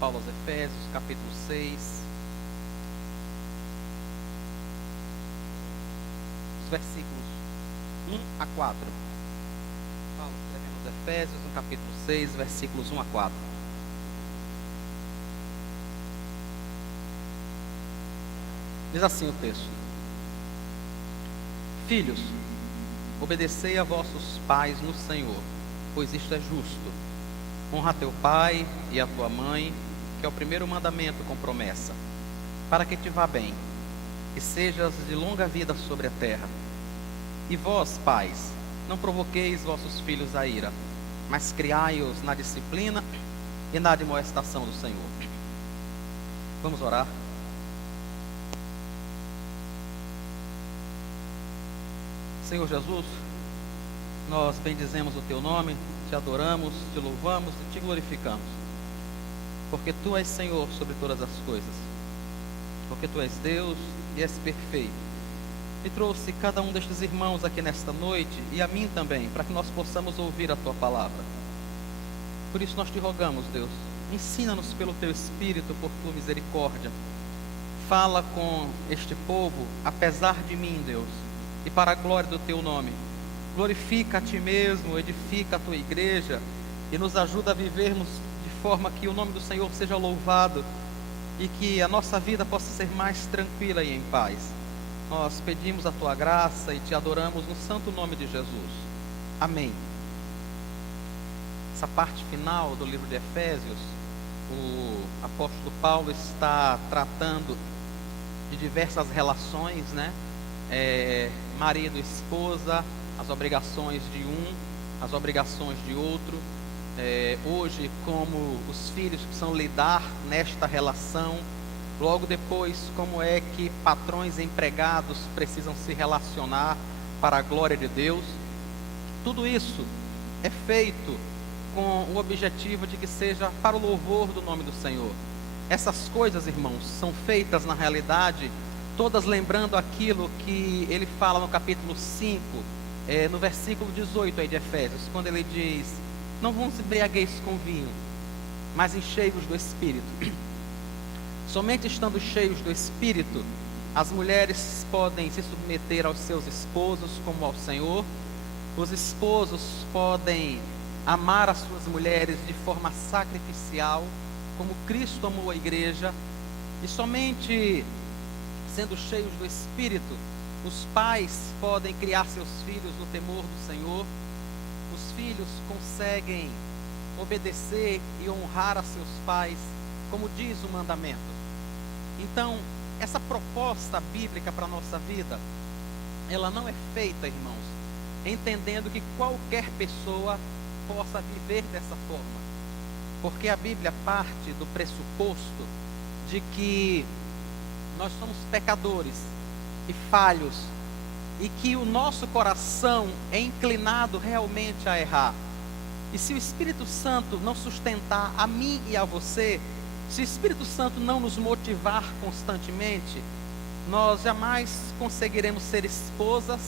Paulo aos Efésios, capítulo 6, os versículos 1 a 4. Paulo escrevendo aos Efésios, no capítulo 6, versículos 1 a 4. Diz assim o texto: Filhos, obedecei a vossos pais no Senhor, pois isto é justo. Honra teu pai e a tua mãe, que é o primeiro mandamento com promessa, para que te vá bem, e sejas de longa vida sobre a terra. E vós, pais, não provoqueis vossos filhos a ira, mas criai-os na disciplina e na admoestação do Senhor. Vamos orar? Senhor Jesus, nós bendizemos o teu nome, te adoramos, te louvamos e te glorificamos, porque tu és Senhor sobre todas as coisas, porque tu és Deus e és perfeito. E trouxe cada um destes irmãos aqui nesta noite, e a mim também, para que nós possamos ouvir a tua palavra. Por isso nós te rogamos, Deus, ensina-nos pelo teu Espírito, por tua misericórdia. Fala com este povo, apesar de mim, Deus, e para a glória do teu nome. Glorifica a ti mesmo, edifica a tua igreja e nos ajuda a vivermos de forma que o nome do Senhor seja louvado e que a nossa vida possa ser mais tranquila e em paz. Nós pedimos a tua graça e te adoramos no santo nome de Jesus. Amém. Essa parte final do livro de Efésios, o apóstolo Paulo está tratando de diversas relações, né? Marido e esposa, as obrigações de um, as obrigações de outro. Hoje, como os filhos precisam lidar nesta relação. Logo depois, como é que patrões e empregados precisam se relacionar para a glória de Deus. Tudo isso é feito com o objetivo de que seja para o louvor do nome do Senhor. Essas coisas, irmãos, são feitas na realidade todas lembrando aquilo que ele fala no capítulo 5, no versículo 18 aí de Efésios, quando ele diz: não vos embriagueis com vinho, mas enchei-vos do Espírito. Somente estando cheios do Espírito, as mulheres podem se submeter aos seus esposos como ao Senhor. Os esposos podem amar as suas mulheres de forma sacrificial, como Cristo amou a igreja. E somente sendo cheios do Espírito, os pais podem criar seus filhos no temor do Senhor. Os filhos conseguem obedecer e honrar a seus pais, como diz o mandamento. Então, essa proposta bíblica para a nossa vida, ela não é feita, irmãos, entendendo que qualquer pessoa possa viver dessa forma. Porque a Bíblia parte do pressuposto de que nós somos pecadores e falhos, e que o nosso coração é inclinado realmente a errar. E se o Espírito Santo não sustentar a mim e a você, se o Espírito Santo não nos motivar constantemente, nós jamais conseguiremos ser esposas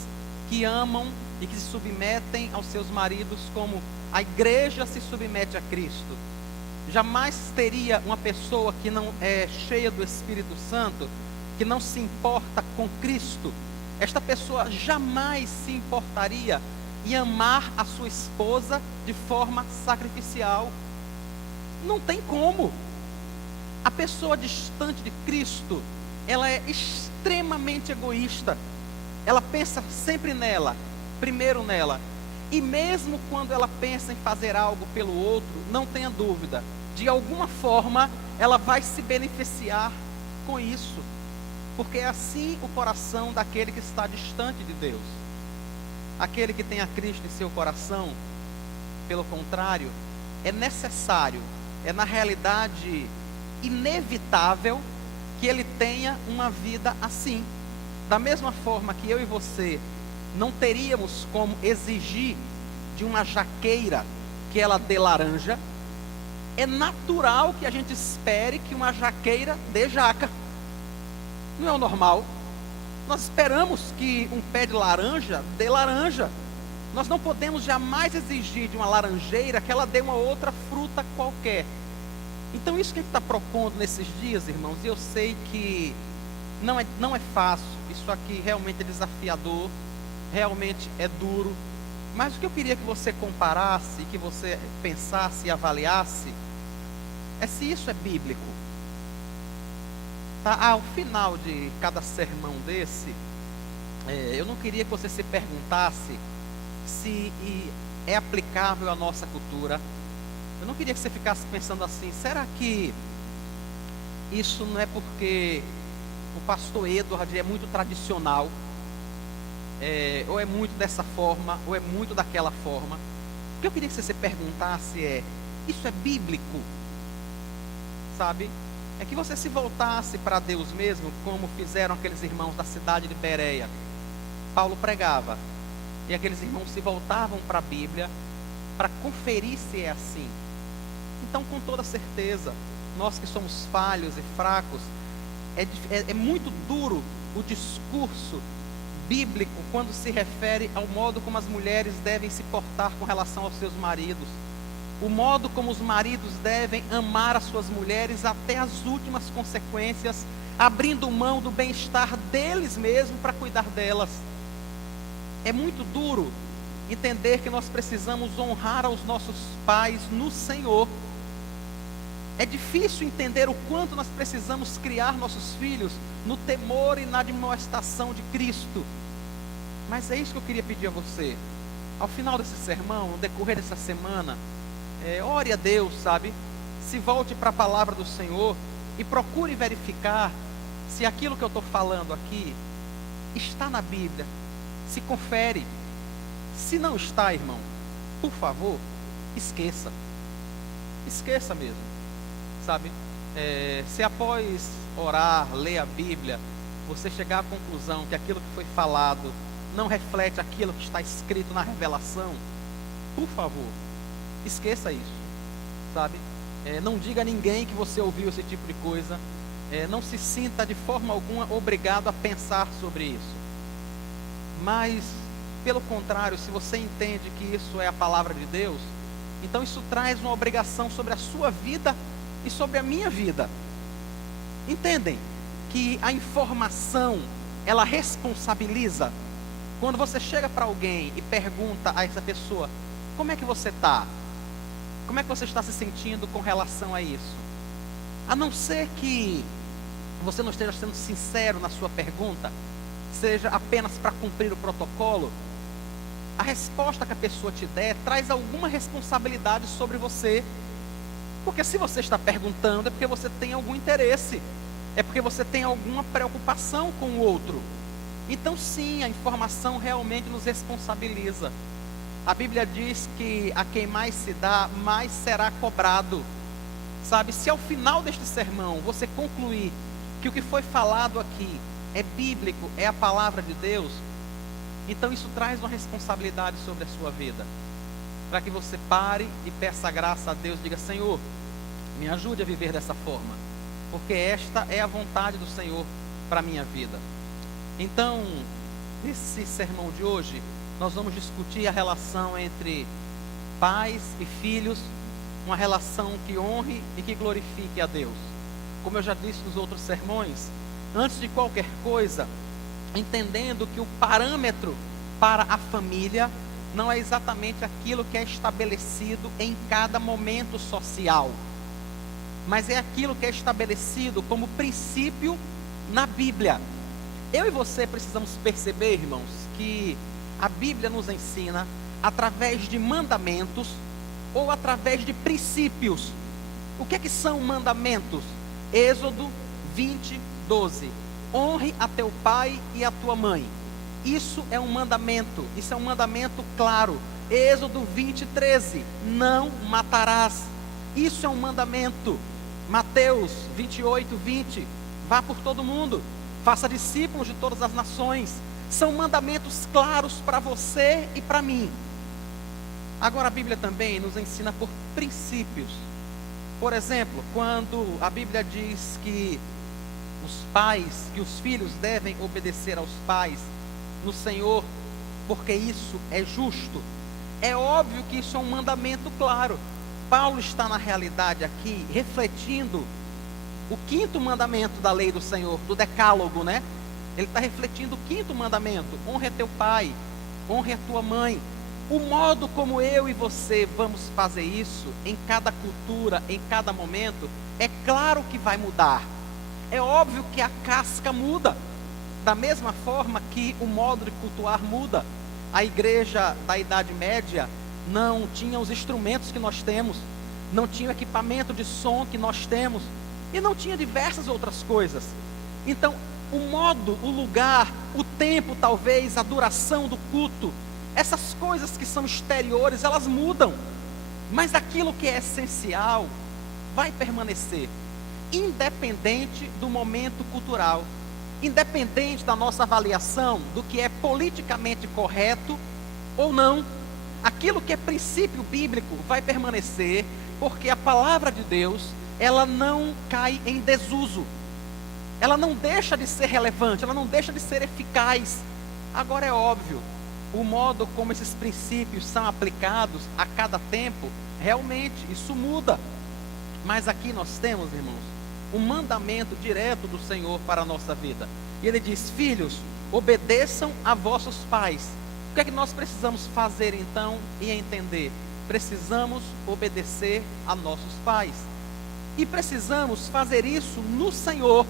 que amam e que se submetem aos seus maridos como a igreja se submete a Cristo. Jamais teria uma pessoa que não é cheia do Espírito Santo, que não se importa com Cristo. Esta pessoa jamais se importaria em amar a sua esposa de forma sacrificial. Não tem como. A pessoa distante de Cristo, ela é extremamente egoísta. Ela pensa sempre nela, primeiro nela. E mesmo quando ela pensa em fazer algo pelo outro, não tenha dúvida, de alguma forma ela vai se beneficiar com isso. Porque é assim o coração daquele que está distante de Deus. Aquele que tem a Cristo em seu coração, pelo contrário, é necessário, é na realidade inevitável que ele tenha uma vida assim. Da mesma forma que eu e você não teríamos como exigir de uma jaqueira que ela dê laranja, é natural que a gente espere que uma jaqueira dê jaca. Não é o normal. Nós esperamos que um pé de laranja dê laranja. Nós não podemos jamais exigir de uma laranjeira que ela dê uma outra fruta qualquer. Então isso que a gente está propondo nesses dias, irmãos, e eu sei que não é fácil, isso aqui realmente é desafiador, realmente é duro, mas o que eu queria que você comparasse, que você pensasse e avaliasse, é se isso é bíblico. Tá? Ao final de cada sermão desse, eu não queria que você se perguntasse se é aplicável à nossa cultura. Eu não queria que você ficasse pensando assim, será que isso não é porque o pastor Edward é muito tradicional, ou é muito dessa forma, ou é muito daquela forma? O que eu queria que você se perguntasse é, isso é bíblico? Sabe? É que você se voltasse para Deus mesmo, como fizeram aqueles irmãos da cidade de Bereia. Paulo pregava, e aqueles irmãos se voltavam para a Bíblia, para conferir se é assim. Então, com toda certeza, nós que somos falhos e fracos, é muito duro o discurso bíblico quando se refere ao modo como as mulheres devem se portar com relação aos seus maridos, o modo como os maridos devem amar as suas mulheres até as últimas consequências, abrindo mão do bem-estar deles mesmos para cuidar delas. É muito duro entender que nós precisamos honrar aos nossos pais no Senhor. É difícil entender o quanto nós precisamos criar nossos filhos no temor e na admoestação de Cristo. Mas é isso que eu queria pedir a você. Ao final desse sermão, no decorrer dessa semana, ore a Deus, sabe? Se volte para a palavra do Senhor e procure verificar se aquilo que eu estou falando aqui está na Bíblia. Se confere. Se não está, irmão, por favor, esqueça. Esqueça mesmo, sabe? Se após orar, ler a Bíblia, você chegar à conclusão que aquilo que foi falado não reflete aquilo que está escrito na revelação, por favor, esqueça isso, sabe? Não diga a ninguém que você ouviu esse tipo de coisa. Não se sinta de forma alguma obrigado a pensar sobre isso. Mas, pelo contrário, se você entende que isso é a palavra de Deus, então isso traz uma obrigação sobre a sua vida e sobre a minha vida. Entendem que a informação, ela responsabiliza. Quando você chega para alguém e pergunta a essa pessoa, como é que você está? Como é que você está se sentindo com relação a isso? A não ser que você não esteja sendo sincero na sua pergunta, seja apenas para cumprir o protocolo, a resposta que a pessoa te der traz alguma responsabilidade sobre você. Porque se você está perguntando, é porque você tem algum interesse, é porque você tem alguma preocupação com o outro. Então sim, a informação realmente nos responsabiliza. A Bíblia diz que a quem mais se dá, mais será cobrado. Sabe, se ao final deste sermão você concluir que o que foi falado aqui é bíblico, é a palavra de Deus, então isso traz uma responsabilidade sobre a sua vida, para que você pare e peça graça a Deus, diga: Senhor, me ajude a viver dessa forma, porque esta é a vontade do Senhor para a minha vida. Então, nesse sermão de hoje, nós vamos discutir a relação entre pais e filhos, uma relação que honre e que glorifique a Deus. Como eu já disse nos outros sermões, antes de qualquer coisa, entendendo que o parâmetro para a família não é exatamente aquilo que é estabelecido em cada momento social, mas é aquilo que é estabelecido como princípio na Bíblia. Eu e você precisamos perceber, irmãos, que a Bíblia nos ensina através de mandamentos ou através de princípios. O que é que são mandamentos? Êxodo 20, 12. Honre a teu pai e a tua mãe. Isso é um mandamento, isso é um mandamento claro. Êxodo 20, 13. Não matarás. Isso é um mandamento. Mateus 28, 20. Vá por todo mundo, faça discípulos de todas as nações. São mandamentos claros para você e para mim. Agora a Bíblia também nos ensina por princípios. Por exemplo, quando a Bíblia diz que os filhos devem obedecer aos pais no Senhor, porque isso é justo. É óbvio que isso é um mandamento claro. Paulo está na realidade aqui refletindo o quinto mandamento da lei do Senhor, do decálogo, né? Ele está refletindo o quinto mandamento: honre teu pai, honre a tua mãe. O modo como eu e você vamos fazer isso em cada cultura, em cada momento, é claro que vai mudar. É óbvio que a casca muda, da mesma forma que o modo de cultuar muda. A igreja da Idade Média não tinha os instrumentos que nós temos, não tinha o equipamento de som que nós temos, e não tinha diversas outras coisas. Então, o modo, o lugar, o tempo, talvez, a duração do culto, essas coisas que são exteriores, elas mudam. Mas aquilo que é essencial vai permanecer, independente do momento cultural, independente da nossa avaliação do que é politicamente correto ou não. Aquilo que é princípio bíblico vai permanecer, porque a palavra de Deus, ela não cai em desuso. Ela não deixa de ser relevante, ela não deixa de ser eficaz. Agora é óbvio, o modo como esses princípios são aplicados a cada tempo, realmente isso muda. Mas aqui nós temos, irmãos, um mandamento direto do Senhor para a nossa vida. E Ele diz: filhos, obedeçam a vossos pais. O que é que nós precisamos fazer então e entender? Precisamos obedecer a nossos pais. E precisamos fazer isso no Senhor.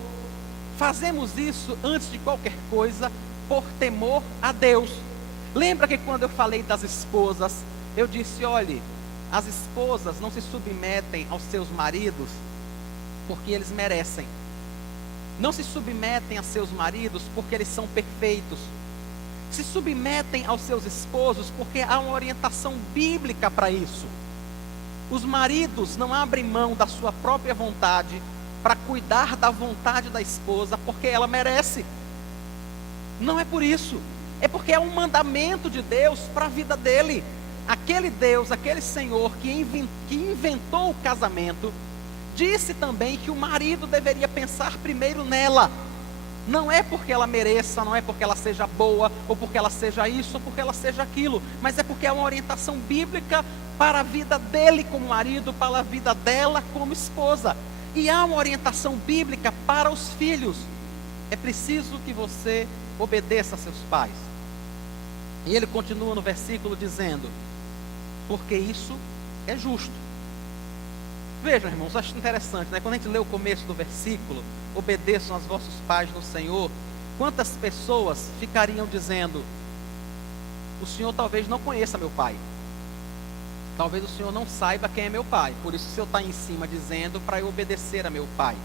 Fazemos isso antes de qualquer coisa por temor a Deus. Lembra que quando eu falei das esposas, eu disse: olhe, as esposas não se submetem aos seus maridos porque eles merecem. Não se submetem a seus maridos porque eles são perfeitos. Se submetem aos seus esposos porque há uma orientação bíblica para isso. Os maridos não abrem mão da sua própria vontade para cuidar da vontade da esposa porque ela merece. Não é por isso. É porque é um mandamento de Deus para a vida dele. Aquele Deus, aquele Senhor que inventou o casamento, disse também que o marido deveria pensar primeiro nela. Não é porque ela mereça, não é porque ela seja boa, ou porque ela seja isso, ou porque ela seja aquilo, mas é porque é uma orientação bíblica para a vida dele como marido, para a vida dela como esposa. E há uma orientação bíblica para os filhos. É preciso que você obedeça a seus pais. E ele continua no versículo dizendo: porque isso é justo. Vejam, irmãos, acho interessante, né? Quando a gente lê o começo do versículo, obedeçam aos vossos pais no Senhor, quantas pessoas ficariam dizendo: o Senhor talvez não conheça meu pai, talvez o Senhor não saiba quem é meu pai, por isso o Senhor está em cima dizendo para eu obedecer a meu pai.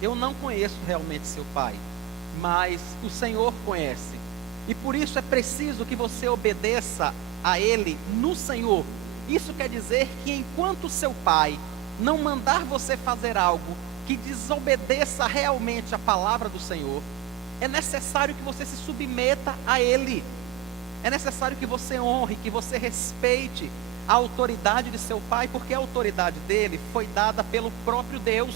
Eu não conheço realmente seu pai, mas o Senhor conhece, e por isso é preciso que você obedeça a Ele no Senhor. Isso quer dizer que enquanto seu pai não mandar você fazer algo que desobedeça realmente a palavra do Senhor, é necessário que você se submeta a Ele. É necessário que você honre, que você respeite a autoridade de seu pai, porque a autoridade dele foi dada pelo próprio Deus.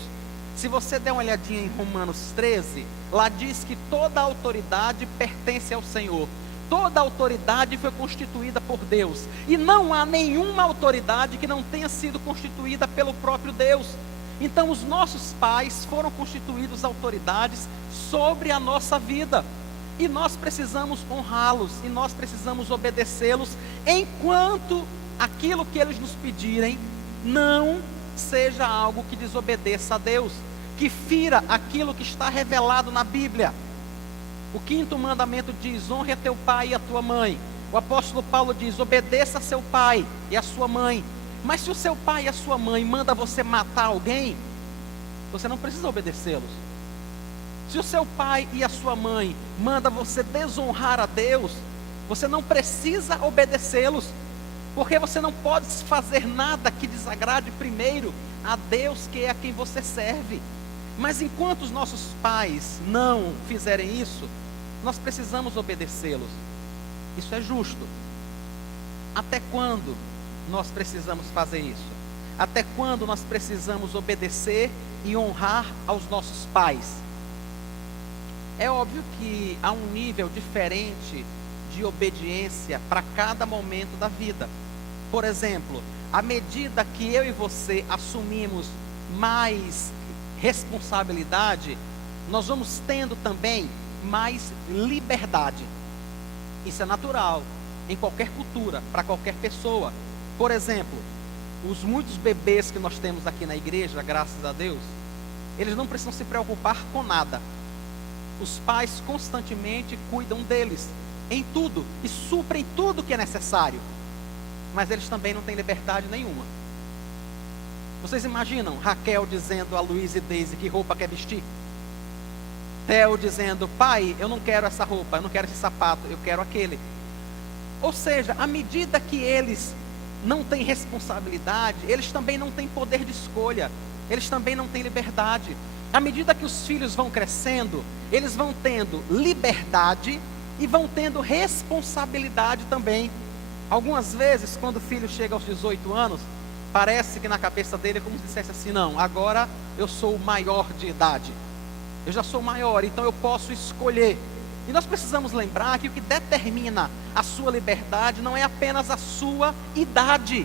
Se você der uma olhadinha em Romanos 13, lá diz que toda a autoridade pertence ao Senhor. Toda a autoridade foi constituída por Deus. E não há nenhuma autoridade que não tenha sido constituída pelo próprio Deus. Então os nossos pais foram constituídos autoridades sobre a nossa vida. E nós precisamos honrá-los, e nós precisamos obedecê-los, enquanto aquilo que eles nos pedirem não seja algo que desobedeça a Deus, que fira aquilo que está revelado na Bíblia. O quinto mandamento diz: honre a teu pai e a tua mãe. O apóstolo Paulo diz: obedeça a seu pai e a sua mãe. Mas se o seu pai e a sua mãe manda você matar alguém, você não precisa obedecê-los. Se o seu pai e a sua mãe manda você desonrar a Deus, você não precisa obedecê-los, porque você não pode fazer nada que desagrade primeiro a Deus, que é a quem você serve. Mas enquanto os nossos pais não fizerem isso, nós precisamos obedecê-los. Isso é justo. Até quando nós precisamos fazer isso? Até quando nós precisamos obedecer e honrar aos nossos pais? É óbvio que há um nível diferente de obediência para cada momento da vida. Por exemplo, à medida que eu e você assumimos mais responsabilidade, nós vamos tendo também mais liberdade. Isso é natural em qualquer cultura, para qualquer pessoa. Por exemplo, os muitos bebês que nós temos aqui na igreja, graças a Deus, eles não precisam se preocupar com nada. Os pais constantemente cuidam deles em tudo e suprem tudo que é necessário, mas eles também não têm liberdade nenhuma. Vocês imaginam Raquel dizendo a Luiz e Deise que roupa quer vestir? Theo dizendo: pai, eu não quero essa roupa, eu não quero esse sapato, eu quero aquele. Ou seja, à medida que eles não têm responsabilidade, eles também não têm poder de escolha, eles também não têm liberdade. À medida que os filhos vão crescendo, eles vão tendo liberdade e vão tendo responsabilidade também. Algumas vezes, quando o filho chega aos 18 anos, parece que na cabeça dele é como se dissesse assim: não, agora eu sou maior de idade, eu já sou maior, então eu posso escolher. E nós precisamos lembrar que o que determina a sua liberdade não é apenas a sua idade,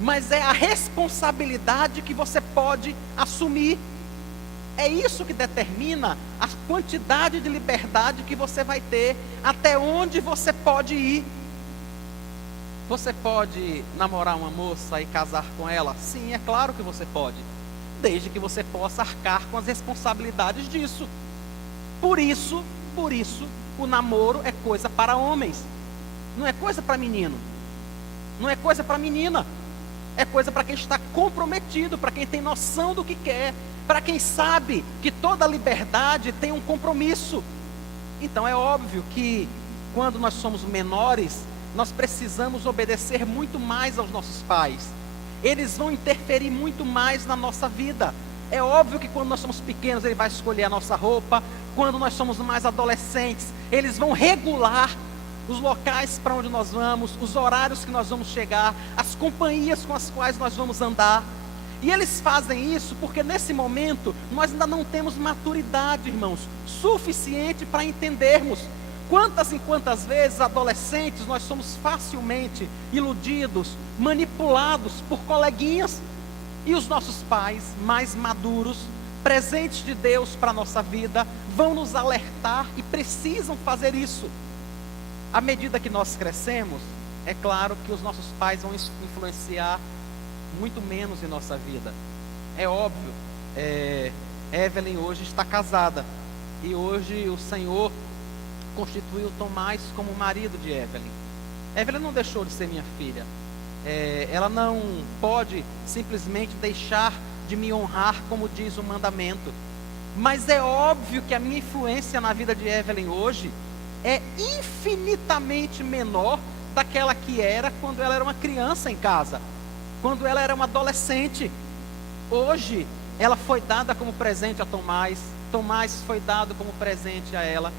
mas é a responsabilidade que você pode assumir. É isso que determina a quantidade de liberdade que você vai ter, até onde você pode ir. Você pode namorar uma moça e casar com ela? Sim, é claro que você pode, desde que você possa arcar com as responsabilidades disso. Por isso, o namoro é coisa para homens, não é coisa para menino, não é coisa para menina, é coisa para quem está comprometido, para quem tem noção do que quer, para quem sabe que toda liberdade tem um compromisso. Então é óbvio que quando nós somos menores, nós precisamos obedecer muito mais aos nossos pais. Eles vão interferir muito mais na nossa vida. É óbvio que quando nós somos pequenos, ele vai escolher a nossa roupa. Quando nós somos mais adolescentes, eles vão regular os locais para onde nós vamos, os horários que nós vamos chegar, as companhias com as quais nós vamos andar. E eles fazem isso porque nesse momento nós ainda não temos maturidade, irmãos, suficiente para entendermos. Quantas e quantas vezes, adolescentes, nós somos facilmente iludidos, manipulados por coleguinhas, e os nossos pais mais maduros, presentes de Deus para a nossa vida, vão nos alertar e precisam fazer isso. À medida que nós crescemos, é claro que os nossos pais vão influenciar muito menos em nossa vida. É óbvio, Evelyn hoje está casada, e hoje o Senhor constituiu Tomás como marido de Evelyn. Evelyn não deixou de ser minha filha. Ela não pode simplesmente deixar de me honrar, como diz o mandamento. Mas é óbvio que a minha influência na vida de Evelyn hoje é infinitamente menor daquela que era quando ela era uma criança em casa, quando ela era uma adolescente. Hoje ela foi dada como presente a Tomás, Tomás foi dado como presente a ela,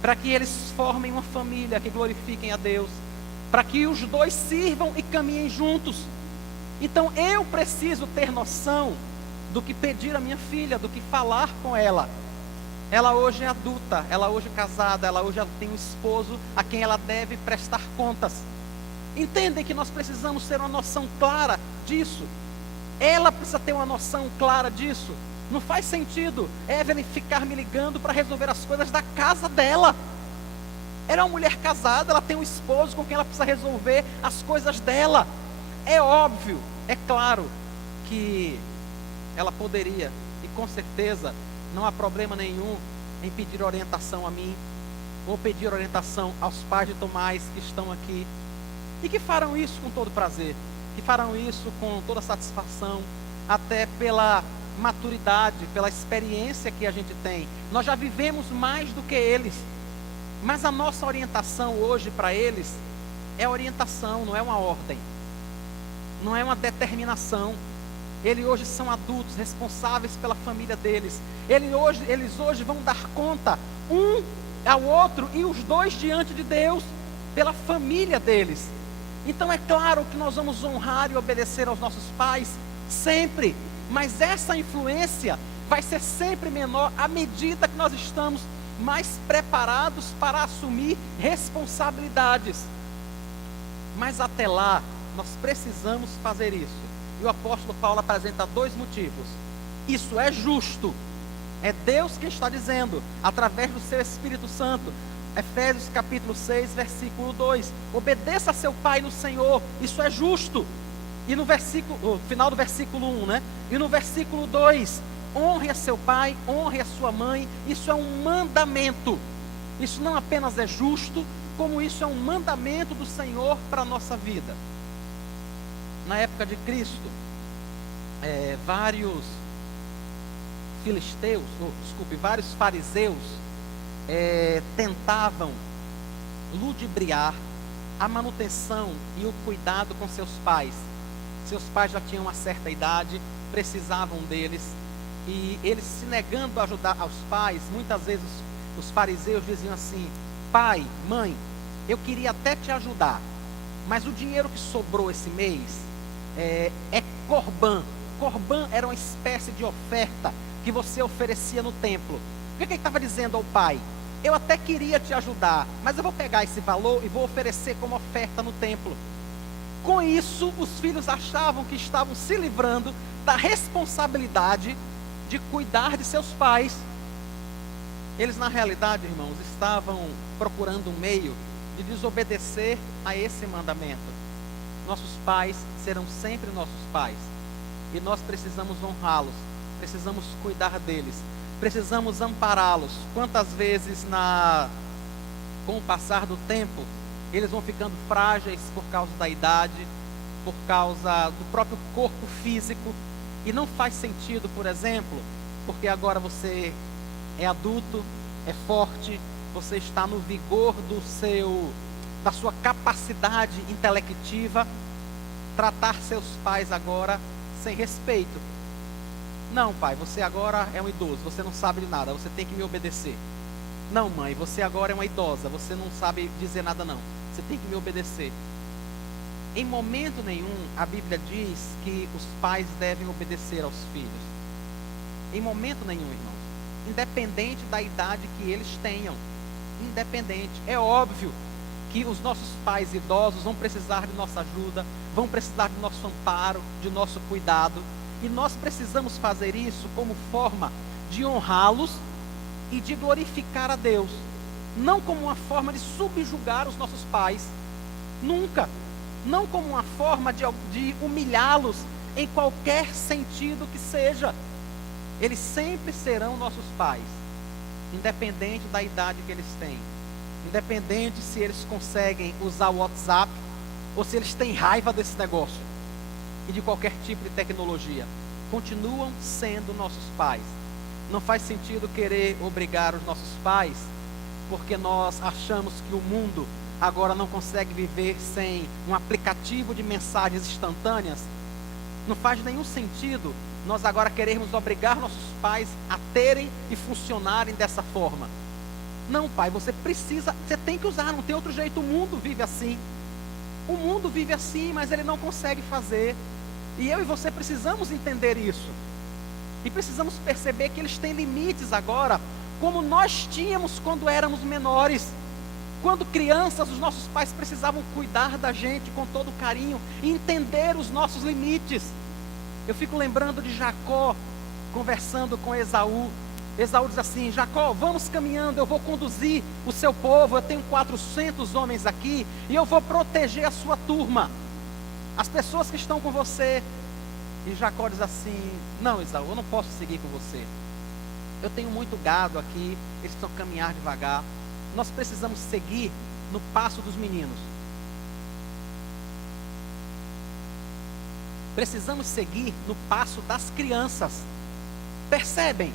para que eles formem uma família que glorifiquem a Deus, para que os dois sirvam e caminhem juntos. Então eu preciso ter noção do que pedir à minha filha, do que falar com ela. Ela hoje é adulta, ela hoje é casada, ela hoje tem um esposo a quem ela deve prestar contas. Entendem que nós precisamos ter uma noção clara disso. Ela precisa ter uma noção clara disso. Não faz sentido Evelyn ficar me ligando para resolver as coisas da casa dela. Ela é uma mulher casada, ela tem um esposo com quem ela precisa resolver as coisas dela. É óbvio, é claro que ela poderia, e com certeza não há problema nenhum em pedir orientação a mim, ou pedir orientação aos pais de Tomás que estão aqui, e que farão isso com todo prazer, que farão isso com toda satisfação, até pela maturidade, pela experiência que a gente tem. Nós já vivemos mais do que eles, mas a nossa orientação hoje para eles é orientação, não é uma ordem, não é uma determinação. Eles hoje são adultos, responsáveis pela família deles. Eles hoje vão dar conta um ao outro e os dois diante de Deus, pela família deles. Então é claro que nós vamos honrar e obedecer aos nossos pais sempre, mas essa influência vai ser sempre menor à medida que nós estamos mais preparados para assumir responsabilidades. Mas até lá, nós precisamos fazer isso. E o apóstolo Paulo apresenta 2 motivos. Isso é justo. É Deus quem está dizendo, através do seu Espírito Santo. Efésios capítulo 6, versículo 2. Obedeça a seu pai no Senhor, isso é justo. E no final do versículo 1, né? E no versículo 2, honre a seu pai, honre a sua mãe, isso é um mandamento. Isso não apenas é justo, como isso é um mandamento do Senhor para a nossa vida. Na época de Cristo, vários vários fariseus tentavam ludibriar a manutenção e o cuidado com seus pais. Seus pais já tinham uma certa idade, precisavam deles, e eles se negando a ajudar aos pais, muitas vezes os fariseus diziam assim: pai, mãe, eu queria até te ajudar, mas o dinheiro que sobrou esse mês é corbã. Corbã era uma espécie de oferta que você oferecia no templo. O que ele estava dizendo ao pai? Eu até queria te ajudar, mas eu vou pegar esse valor e vou oferecer como oferta no templo. Com isso, os filhos achavam que estavam se livrando da responsabilidade de cuidar de seus pais. Eles, na realidade, irmãos, estavam procurando um meio de desobedecer a esse mandamento. Nossos pais serão sempre nossos pais, e nós precisamos honrá-los, precisamos cuidar deles, precisamos ampará-los. Quantas vezes, com o passar do tempo, eles vão ficando frágeis por causa da idade, por causa do próprio corpo físico, e não faz sentido, por exemplo, porque agora você é adulto, é forte, você está no vigor da sua capacidade intelectiva, tratar seus pais agora sem respeito. Não, pai, você agora é um idoso, você não sabe de nada, você tem que me obedecer. Não, mãe, você agora é uma idosa, você não sabe dizer nada não, você tem que me obedecer. Em momento nenhum a Bíblia diz que os pais devem obedecer aos filhos. Em momento nenhum, irmãos. Independente da idade que eles tenham. Independente. É óbvio que os nossos pais idosos vão precisar de nossa ajuda, vão precisar de nosso amparo, de nosso cuidado. E nós precisamos fazer isso como forma de honrá-los e de glorificar a Deus. Não como uma forma de subjugar os nossos pais. Nunca. Não como uma forma de humilhá-los em qualquer sentido que seja. Eles sempre serão nossos pais, independente da idade que eles têm, independente se eles conseguem usar o WhatsApp ou se eles têm raiva desse negócio e de qualquer tipo de tecnologia. Continuam sendo nossos pais. Não faz sentido querer obrigar os nossos pais, porque nós achamos que o mundo agora não consegue viver sem um aplicativo de mensagens instantâneas. Não faz nenhum sentido nós agora queremos obrigar nossos pais a terem e funcionarem dessa forma. Não, pai, você tem que usar, não tem outro jeito. O mundo vive assim. O mundo vive assim, mas ele não consegue fazer. E eu e você precisamos entender isso. E precisamos perceber que eles têm limites agora, como nós tínhamos quando éramos menores. Quando crianças, os nossos pais precisavam cuidar da gente com todo carinho e entender os nossos limites. Eu fico lembrando de Jacó conversando com Esaú. Esaú diz assim: Jacó, vamos caminhando, eu vou conduzir o seu povo, eu tenho 400 homens aqui e eu vou proteger a sua turma, as pessoas que estão com você. E Jacó diz assim: não, Esaú, eu não posso seguir com você, eu tenho muito gado aqui, eles precisam caminhar devagar. Nós precisamos seguir no passo dos meninos. Precisamos seguir no passo das crianças. Percebem?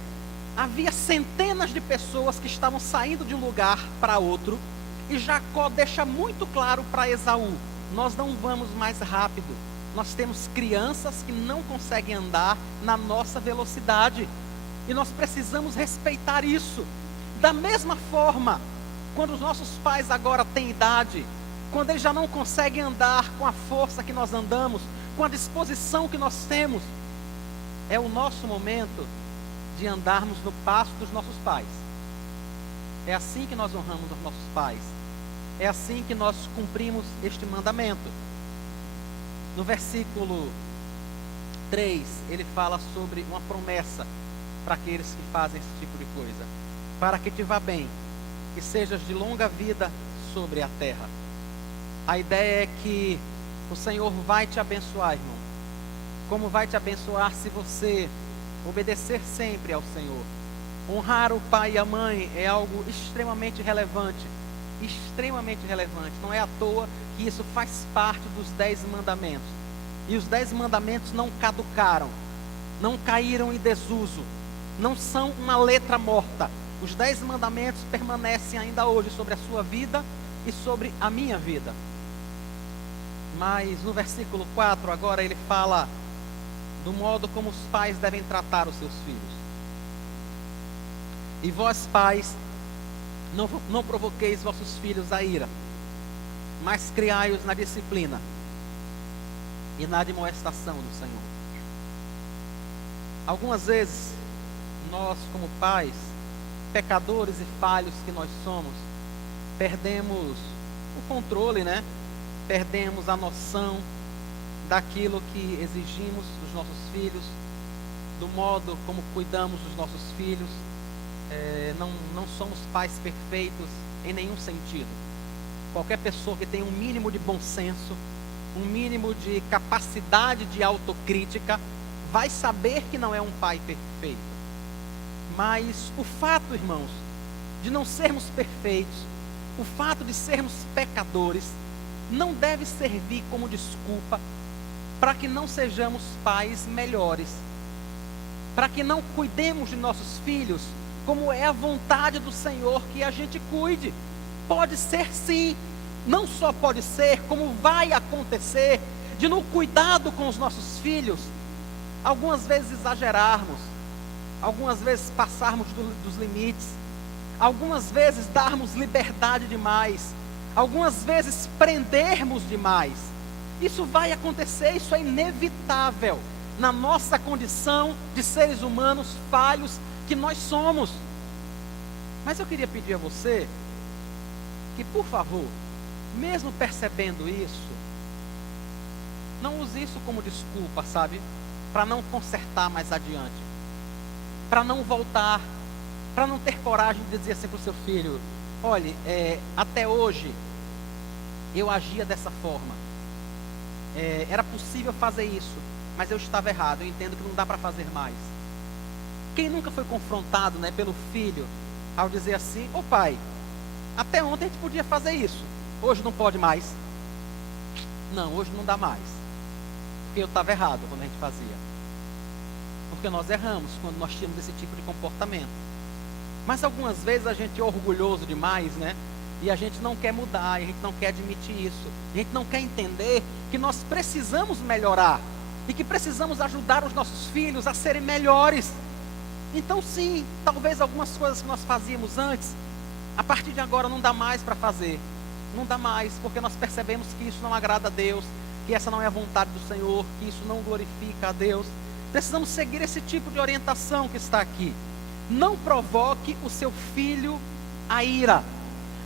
Havia centenas de pessoas que estavam saindo de um lugar para outro, e Jacó deixa muito claro para Esaú: nós não vamos mais rápido. Nós temos crianças que não conseguem andar na nossa velocidade, e nós precisamos respeitar isso. Da mesma forma, quando os nossos pais agora têm idade, quando eles já não conseguem andar com a força que nós andamos, com a disposição que nós temos, é o nosso momento de andarmos no passo dos nossos pais. É assim que nós honramos os nossos pais. É assim que nós cumprimos este mandamento. No versículo 3, ele fala sobre uma promessa para aqueles que fazem esse tipo de coisa. Para que te vá bem, que sejas de longa vida sobre a terra. A ideia é que o Senhor vai te abençoar, irmão. Como vai te abençoar se você obedecer sempre ao Senhor? Honrar o pai e a mãe é algo extremamente relevante. Extremamente relevante. Não é à toa que isso faz parte dos 10 mandamentos. E os 10 mandamentos não caducaram, não caíram em desuso, não são uma letra morta. Os 10 mandamentos permanecem ainda hoje sobre a sua vida e sobre a minha vida. Mas no versículo 4 agora ele fala do modo como os pais devem tratar os seus filhos. E vós, pais, não provoqueis vossos filhos a ira, mas criai-os na disciplina e na admoestação do Senhor. Algumas vezes, nós como pais, pecadores e falhos que nós somos, perdemos o controle, né? Perdemos a noção daquilo que exigimos dos nossos filhos, do modo como cuidamos dos nossos filhos. Não somos pais perfeitos em nenhum sentido. Qualquer pessoa que tenha um mínimo de bom senso, um mínimo de capacidade de autocrítica, vai saber que não é um pai perfeito. Mas o fato, irmãos, de não sermos perfeitos, o fato de sermos pecadores, não deve servir como desculpa para que não sejamos pais melhores, para que não cuidemos de nossos filhos como é a vontade do Senhor que a gente cuide. Pode ser sim, não só pode ser, como vai acontecer, de no cuidado com os nossos filhos, algumas vezes exagerarmos, algumas vezes passarmos dos limites, algumas vezes darmos liberdade demais, algumas vezes prendermos demais. Isso vai acontecer, isso é inevitável na nossa condição de seres humanos falhos que nós somos. Mas eu queria pedir a você que, por favor, mesmo percebendo isso, não use isso como desculpa, sabe? Para não consertar mais adiante, para não voltar, para não ter coragem de dizer assim para o seu filho: olhe, até hoje eu agia dessa forma, era possível fazer isso, mas eu estava errado, eu entendo que não dá para fazer mais. Quem nunca foi confrontado, né, pelo filho, ao dizer assim: ô pai, até ontem a gente podia fazer isso, hoje não pode mais? Não, hoje não dá mais, porque eu estava errado quando a gente fazia, porque nós erramos quando nós tínhamos esse tipo de comportamento. Mas algumas vezes a gente é orgulhoso demais, né? E a gente não quer mudar, a gente não quer admitir isso, a gente não quer entender que nós precisamos melhorar e que precisamos ajudar os nossos filhos a serem melhores. Então sim, talvez algumas coisas que nós fazíamos antes, a partir de agora não dá mais para fazer. Não dá mais, porque nós percebemos que isso não agrada a Deus, que essa não é a vontade do Senhor, que isso não glorifica a Deus. Precisamos seguir esse tipo de orientação que está aqui. Não provoque o seu filho a ira.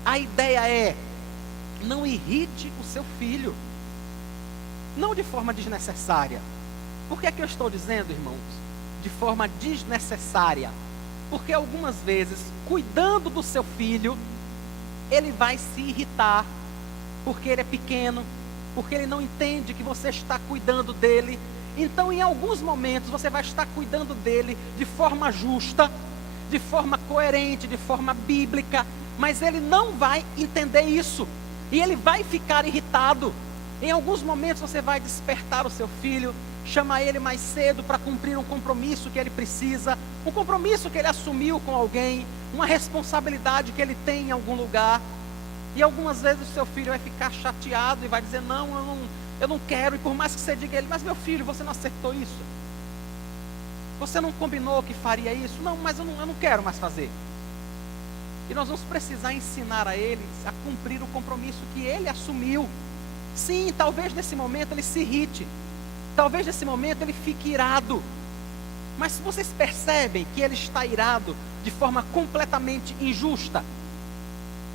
A ideia é: não irrite o seu filho, não de forma desnecessária. Por que é que eu estou dizendo, irmãos, de forma desnecessária? Porque algumas vezes, cuidando do seu filho, ele vai se irritar, porque ele é pequeno, porque ele não entende que você está cuidando dele. Então, em alguns momentos, você vai estar cuidando dele de forma justa, de forma coerente, de forma bíblica, mas ele não vai entender isso, e ele vai ficar irritado. Em alguns momentos você vai despertar o seu filho, chamar ele mais cedo para cumprir um compromisso que ele precisa, um compromisso que ele assumiu com alguém, uma responsabilidade que ele tem em algum lugar. E algumas vezes o seu filho vai ficar chateado e vai dizer: não, eu não quero. E por mais que você diga a ele: mas meu filho, você não acertou isso? Você não combinou que faria isso? Não, mas eu não quero mais fazer. E nós vamos precisar ensinar a ele a cumprir o compromisso que ele assumiu. Sim, talvez nesse momento ele se irrite, talvez nesse momento ele fique irado, mas se vocês percebem que ele está irado de forma completamente injusta,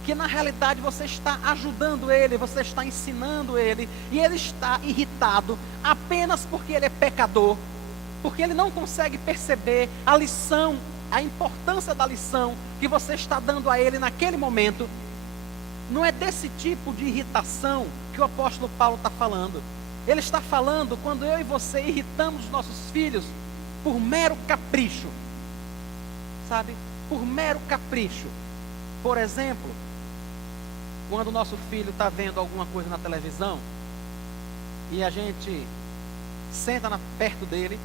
que na realidade você está ajudando ele, você está ensinando ele, e ele está irritado apenas porque ele é pecador, porque ele não consegue perceber a lição, a importância da lição que você está dando a ele naquele momento. Não é desse tipo de irritação que o apóstolo Paulo está falando. Ele está falando quando eu e você irritamos nossos filhos por mero capricho, sabe? Por mero capricho. Por exemplo, quando o nosso filho está vendo alguma coisa na televisão e a gente senta perto dele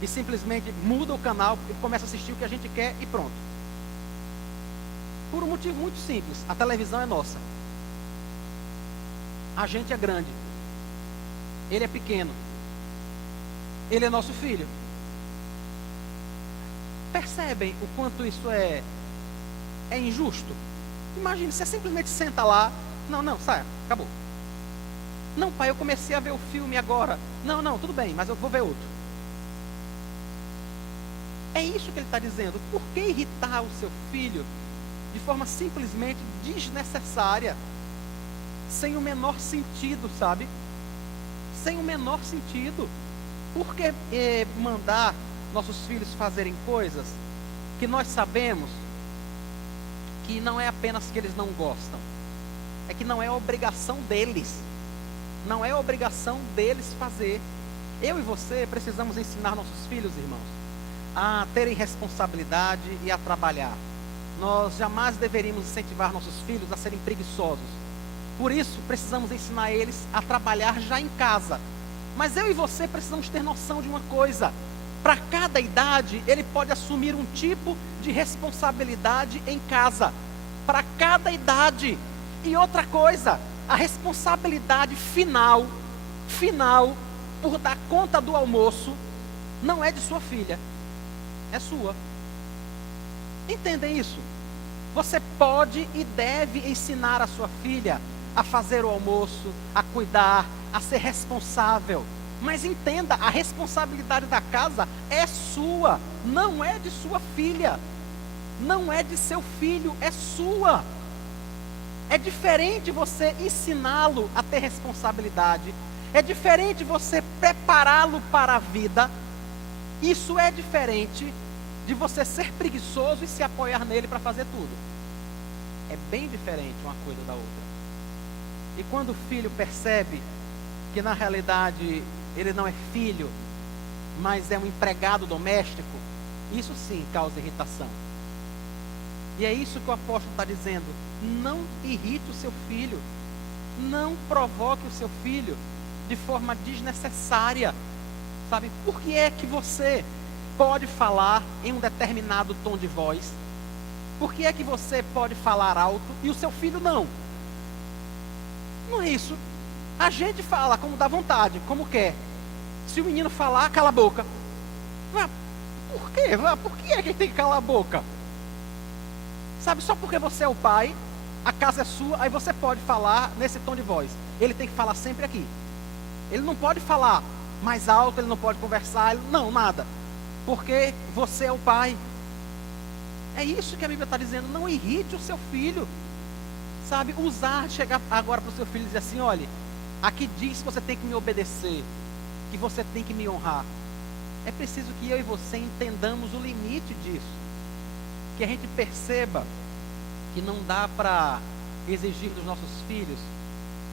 e simplesmente muda o canal e começa a assistir o que a gente quer e pronto. Por um motivo muito simples: a televisão é nossa, a gente é grande, ele é pequeno, ele é nosso filho. Percebem o quanto isso é injusto? Imagine, você simplesmente senta lá. Não, saia, acabou. Não, pai, eu comecei a ver o filme agora. Não, tudo bem, mas eu vou ver outro. É isso que ele está dizendo. Por que irritar o seu filho de forma simplesmente desnecessária, sem o menor sentido, sabe? Sem o menor sentido. Por que mandar nossos filhos fazerem coisas que nós sabemos que não é apenas que eles não gostam, é que não é obrigação deles, não é obrigação deles fazer. Eu e você precisamos ensinar nossos filhos, irmãos, a terem responsabilidade e a trabalhar. Nós jamais deveríamos incentivar nossos filhos a serem preguiçosos. Por isso, precisamos ensinar eles a trabalhar já em casa. Mas eu e você precisamos ter noção de uma coisa: para cada idade, ele pode assumir um tipo de responsabilidade em casa. Para cada idade. E outra coisa, a responsabilidade final, por dar conta do almoço, não é de sua filha, é sua. Entendem isso? Você pode e deve ensinar a sua filha a fazer o almoço, a cuidar, a ser responsável. Mas entenda, a responsabilidade da casa é sua, não é de sua filha, não é de seu filho, é sua. É diferente você ensiná-lo a ter responsabilidade, é diferente você prepará-lo para a vida. Isso é diferente de você ser preguiçoso e se apoiar nele para fazer tudo. É bem diferente uma coisa da outra. E quando o filho percebe que na realidade ele não é filho, mas é um empregado doméstico, isso sim causa irritação. E é isso que o apóstolo está dizendo: não irrite o seu filho, não provoque o seu filho de forma desnecessária, sabe? Por que é que você pode falar em um determinado tom de voz? Por que é que você pode falar alto e o seu filho não? Não é isso. A gente fala como dá vontade, como quer. Se o menino falar, cala a boca. Mas por quê? Por que é que tem que calar a boca? Sabe, só porque você é o pai, a casa é sua, aí você pode falar nesse tom de voz. Ele tem que falar sempre aqui. Ele não pode falar mais alto, ele não pode conversar, não, nada. Porque você é o pai. É isso que a Bíblia está dizendo. Não irrite o seu filho. Sabe, chegar agora para o seu filho e dizer assim: olha, aqui diz que você tem que me obedecer, que você tem que me honrar. É preciso que eu e você entendamos o limite disso. Que a gente perceba que não dá para exigir dos nossos filhos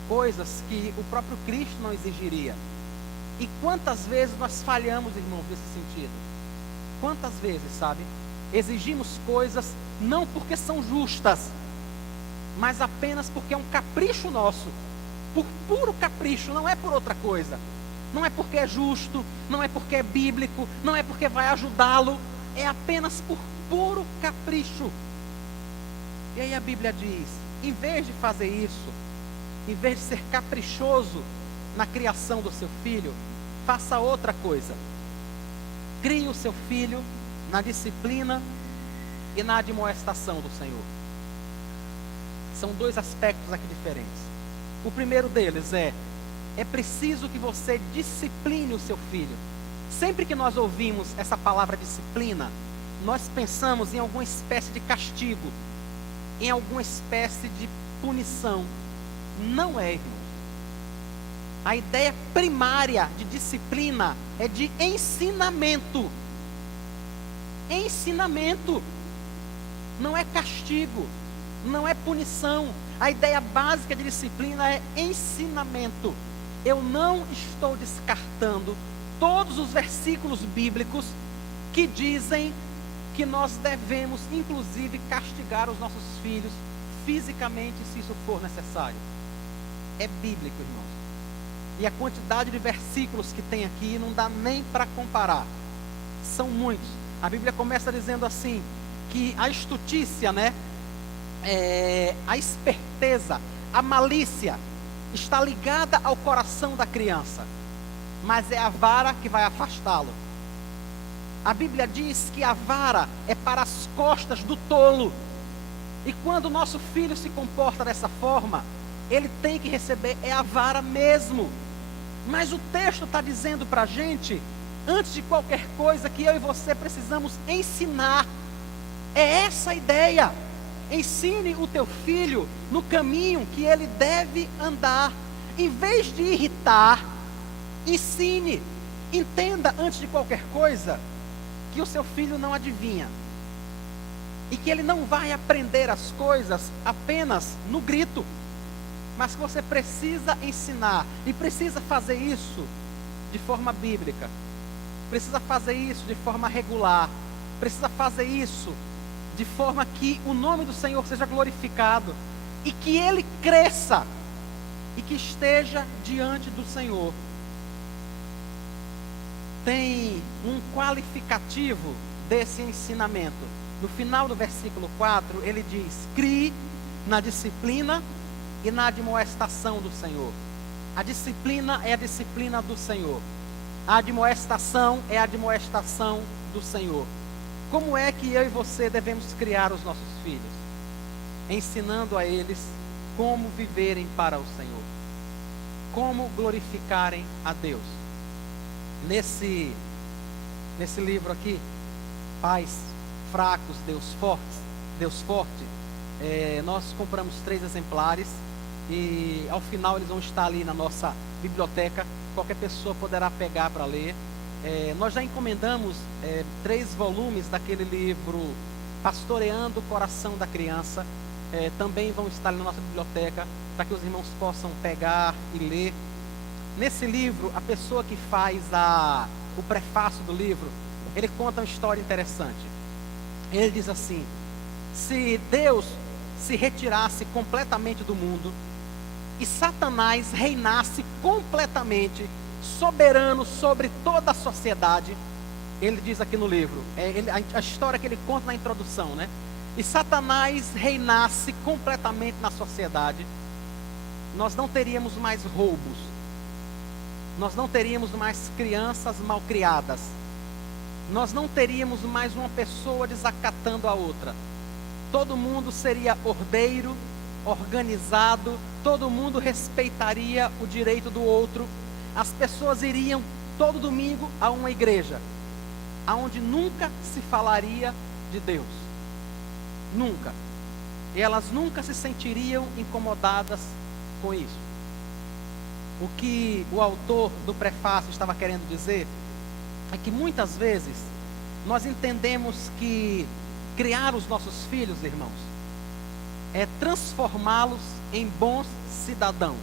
coisas que o próprio Cristo não exigiria. E quantas vezes nós falhamos, irmãos, nesse sentido? Quantas vezes, sabe? Exigimos coisas não porque são justas, mas apenas porque é um capricho nosso. Por puro capricho, não é por outra coisa. Não é porque é justo, não é porque é bíblico, não é porque vai ajudá-lo. É apenas por puro capricho. E aí a Bíblia diz: em vez de fazer isso, em vez de ser caprichoso na criação do seu filho, faça outra coisa. Crie o seu filho na disciplina e na admoestação do Senhor. São dois aspectos aqui diferentes. O primeiro deles é preciso que você discipline o seu filho. Sempre que nós ouvimos essa palavra disciplina, nós pensamos em alguma espécie de castigo. em alguma espécie de punição. Não é, irmão. A ideia primária de disciplina é de ensinamento. Ensinamento. Não é castigo, não é punição. A ideia básica de disciplina é ensinamento. Eu não estou descartando todos os versículos bíblicos que dizem que nós devemos, inclusive, castigar os nossos filhos fisicamente, se isso for necessário. É bíblico, irmãos. E a quantidade de versículos que tem aqui não dá nem para comparar. São muitos. A Bíblia começa dizendo assim, que a estutícia, a esperteza, a malícia está ligada ao coração da criança, mas é a vara que vai afastá-lo. A Bíblia diz que a vara é para as costas do tolo. E quando o nosso filho se comporta dessa forma, ele tem que receber a vara mesmo. Mas o texto está dizendo para a gente, antes de qualquer coisa, que eu e você precisamos ensinar. É essa a ideia. Ensine o teu filho no caminho que ele deve andar. Em vez de irritar, ensine. Entenda, antes de qualquer coisa, que o seu filho não adivinha. E que ele não vai aprender as coisas apenas no grito. Mas que você precisa ensinar. E precisa fazer isso de forma bíblica. Precisa fazer isso de forma regular. Precisa fazer isso de forma que o nome do Senhor seja glorificado. E que ele cresça. E que esteja diante do Senhor. Tem um qualificativo desse ensinamento. No final do versículo 4, ele diz: crie na disciplina e na admoestação do Senhor. A disciplina é a disciplina do Senhor. A admoestação é a admoestação do Senhor. Como é que eu e você devemos criar os nossos filhos? Ensinando a eles como viverem para o Senhor. Como glorificarem a Deus. Nesse livro aqui, Pais Fracos, Deus Forte, nós compramos 3 exemplares e ao final eles vão estar ali na nossa biblioteca, qualquer pessoa poderá pegar para ler. Nós já encomendamos 3 volumes daquele livro Pastoreando o Coração da Criança, também vão estar ali na nossa biblioteca para que os irmãos possam pegar e ler. Nesse livro, a pessoa que faz o prefácio do livro, ele conta uma história interessante. Ele diz assim: se Deus se retirasse completamente do mundo e Satanás reinasse completamente, soberano sobre toda a sociedade, ele diz aqui no livro, a história que ele conta na introdução, e Satanás reinasse completamente na sociedade, nós não teríamos mais roubos, nós não teríamos mais crianças malcriadas, nós não teríamos mais uma pessoa desacatando a outra. Todo mundo seria ordeiro, organizado, todo mundo respeitaria o direito do outro. As pessoas iriam todo domingo a uma igreja, aonde nunca se falaria de Deus. Nunca. E elas nunca se sentiriam incomodadas com isso. O que o autor do prefácio estava querendo dizer é que muitas vezes nós entendemos que criar os nossos filhos, irmãos, é transformá-los em bons cidadãos.